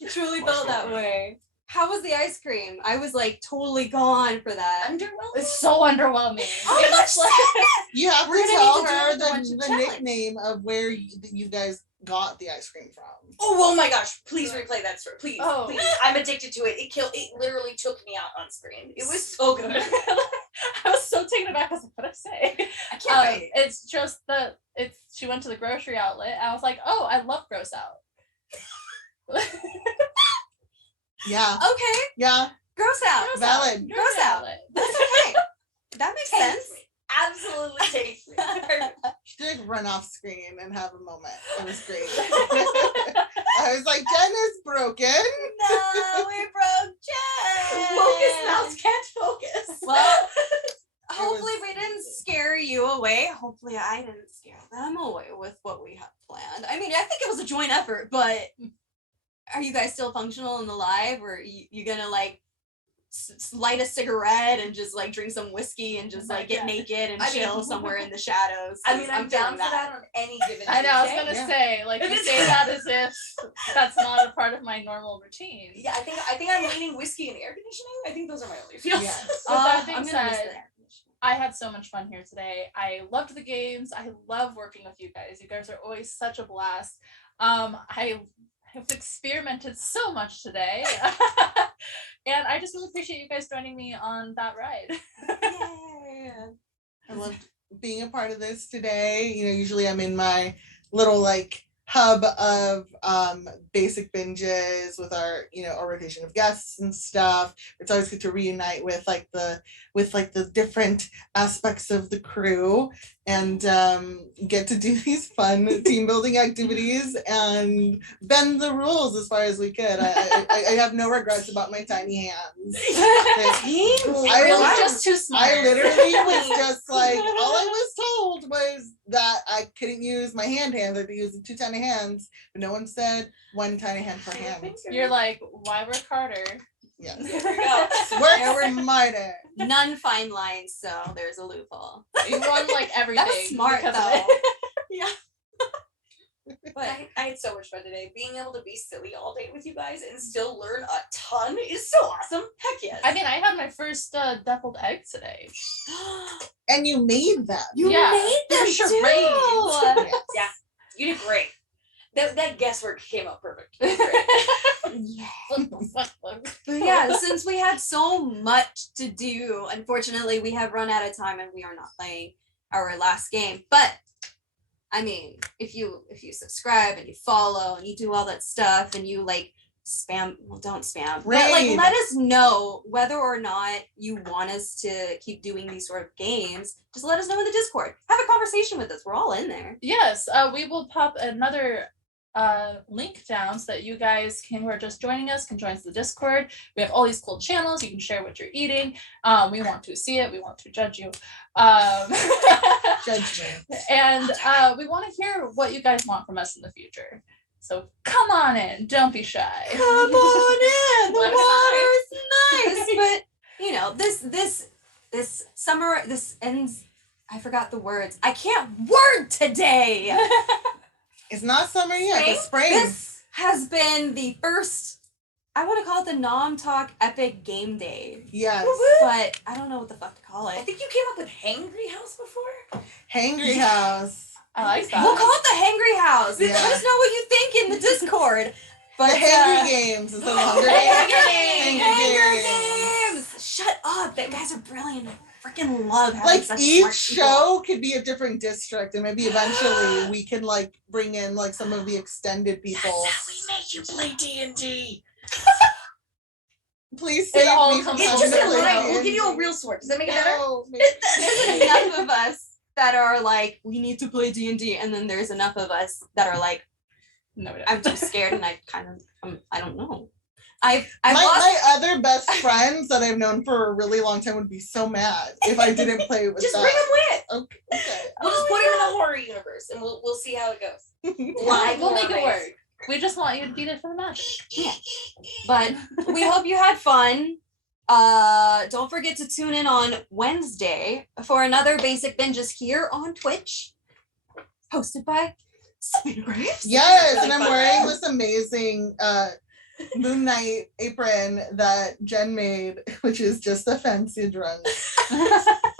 It truly felt that way. How was the ice cream? I was like totally gone for that. Underwhelming. It's so underwhelming. Oh, It's like, You have We're to gonna tell need to do her it with the the challenge. nickname of where you guys got the ice cream from. Oh my gosh, please replay that story. Please, Oh. please. I'm addicted to it. It literally took me out on screen. It was so good. I was so taken aback. I was like, what did I say? I can't wait. It's just that she went to the grocery outlet and I was like, oh, I love gross out. Yeah. Okay, Yeah. gross out. Valid. Gross out. outlet. That's okay. That makes sense. Absolutely takes me. She did run off screen and have a moment. It was great. I was like, Jen is broken. No, we broke Jen. Focus mouse can't focus. Well, hopefully we didn't scare you away. Hopefully I didn't scare them away with what we had planned. I mean, I think it was a joint effort, but are you guys still functional in the live, or you gonna like light a cigarette and just like drink some whiskey and just like get naked and chill somewhere in the shadows? I mean, I'm down feeling for that on any given I know, I was Tuesday. gonna Yeah. say, like, you say that as if that's not a part of my normal routine. Yeah, I think I'm leaning whiskey and air conditioning. I think those are my only feels. Yes. With that being I'm gonna miss said, that. I had so much fun here today. I loved the games. I love working with you guys. You guys are always such a blast. I have experimented so much today. And I just really appreciate you guys joining me on that ride. Yay. I loved being a part of this today. You know, usually I'm in my little like hub of basic binges with our, you know, our rotation of guests and stuff. It's always good to reunite with the different aspects of the crew and get to do these fun team building activities and bend the rules as far as we could. I have no regrets about my tiny hands. Really just too smart. I literally was just like, all I was told was that I couldn't use my hands. I had to use the 2 tiny hands, but no one said 1 tiny hand per hand. You're like, why work harder? Yes. There we go. Work smarter. None fine lines, so there's a loophole. You won like everything. That was smart because of though. it. Yeah. But I had so much fun today. Being able to be silly all day with you guys and still learn a ton is so awesome. Heck yes. I mean, I had my first deviled egg today. And you made them. You Yeah, made they're them charades. too. Yeah, you did great. That guesswork came out perfect. Yeah. But yeah, since we had so much to do, unfortunately, we have run out of time and we are not playing our last game. But I mean, if you subscribe and you follow and you do all that stuff and you like spam, well, don't spam, but like Raid. let us know whether or not you want us to keep doing these sort of games. Just let us know in the Discord. Have a conversation with us. We're all in there. Yes, we will pop another link down so that you guys who are just joining us can join the Discord. We have all these cool channels. You can share what you're eating. We want to see it. We want to judge you. Judgment. And we want to hear what you guys want from us in the future. So come on in. Don't be shy. Come on in. The Let us water's nice. But you know, this summer, this ends. I forgot the words. I can't word today. It's not summer yet. It's spring. This has been the first, I want to call it the Nom Talk Epic Game Day. Yes. But I don't know what the fuck to call I it. think you came up with Hangry House before. Hangry House. I like that. We'll call it the Hangry House. Yeah. Let us know what you think in the Discord. But The Hangry Games instead of Hunger Games. Hangry Games. Shut up. That guys are brilliant. I freaking love having Like such each smart people. show could be a different district, and maybe eventually we can like bring in like some of the extended people. make you play D&D. Please It save all me from comes It's having just to a play line. We'll D&D. give you a real sword. Does that make it better? No, There's enough of us that are like, we need to play D&D, and then there's enough of us that are like, No, we don't. I'm too scared, and I kind of, I don't know. I've my lost. other best friends that I've known for a really long time would be so mad if I didn't play with Just them. bring them with. Okay. Okay. We'll just put him in the horror universe, and we'll see how it goes. Live We'll make it horror work. maze. We just want you to be there for the magic. But we hope you had fun. Don't forget to tune in on Wednesday for another Basic Binges here on Twitch, hosted by Sabina Graves. Yes, Really and I'm fun. wearing this amazing Moon Knight apron that Jen made, which is just a fancy dress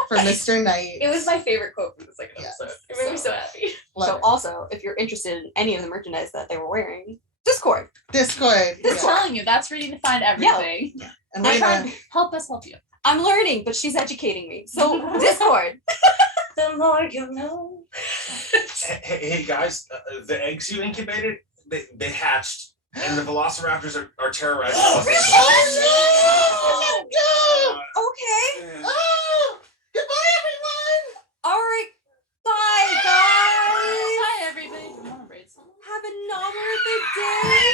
for Mr. Knight. It was my favorite quote from the second Yes. episode. It made me so happy. Love So it. also, if you're interested in any of the merchandise that they were wearing, Discord. Discord. I'm Yeah. telling you, that's where you can find everything. And we're gonna Help us help you. I'm learning, but she's educating me. So Discord. The more you know. Hey guys, the eggs you incubated, they hatched, and the velociraptors are terrorizing. Oh, no! Okay. Oh, goodbye, everyone. All right. Bye, guys. Hi, everybody. You want to braid someone? Have a phenomenal day.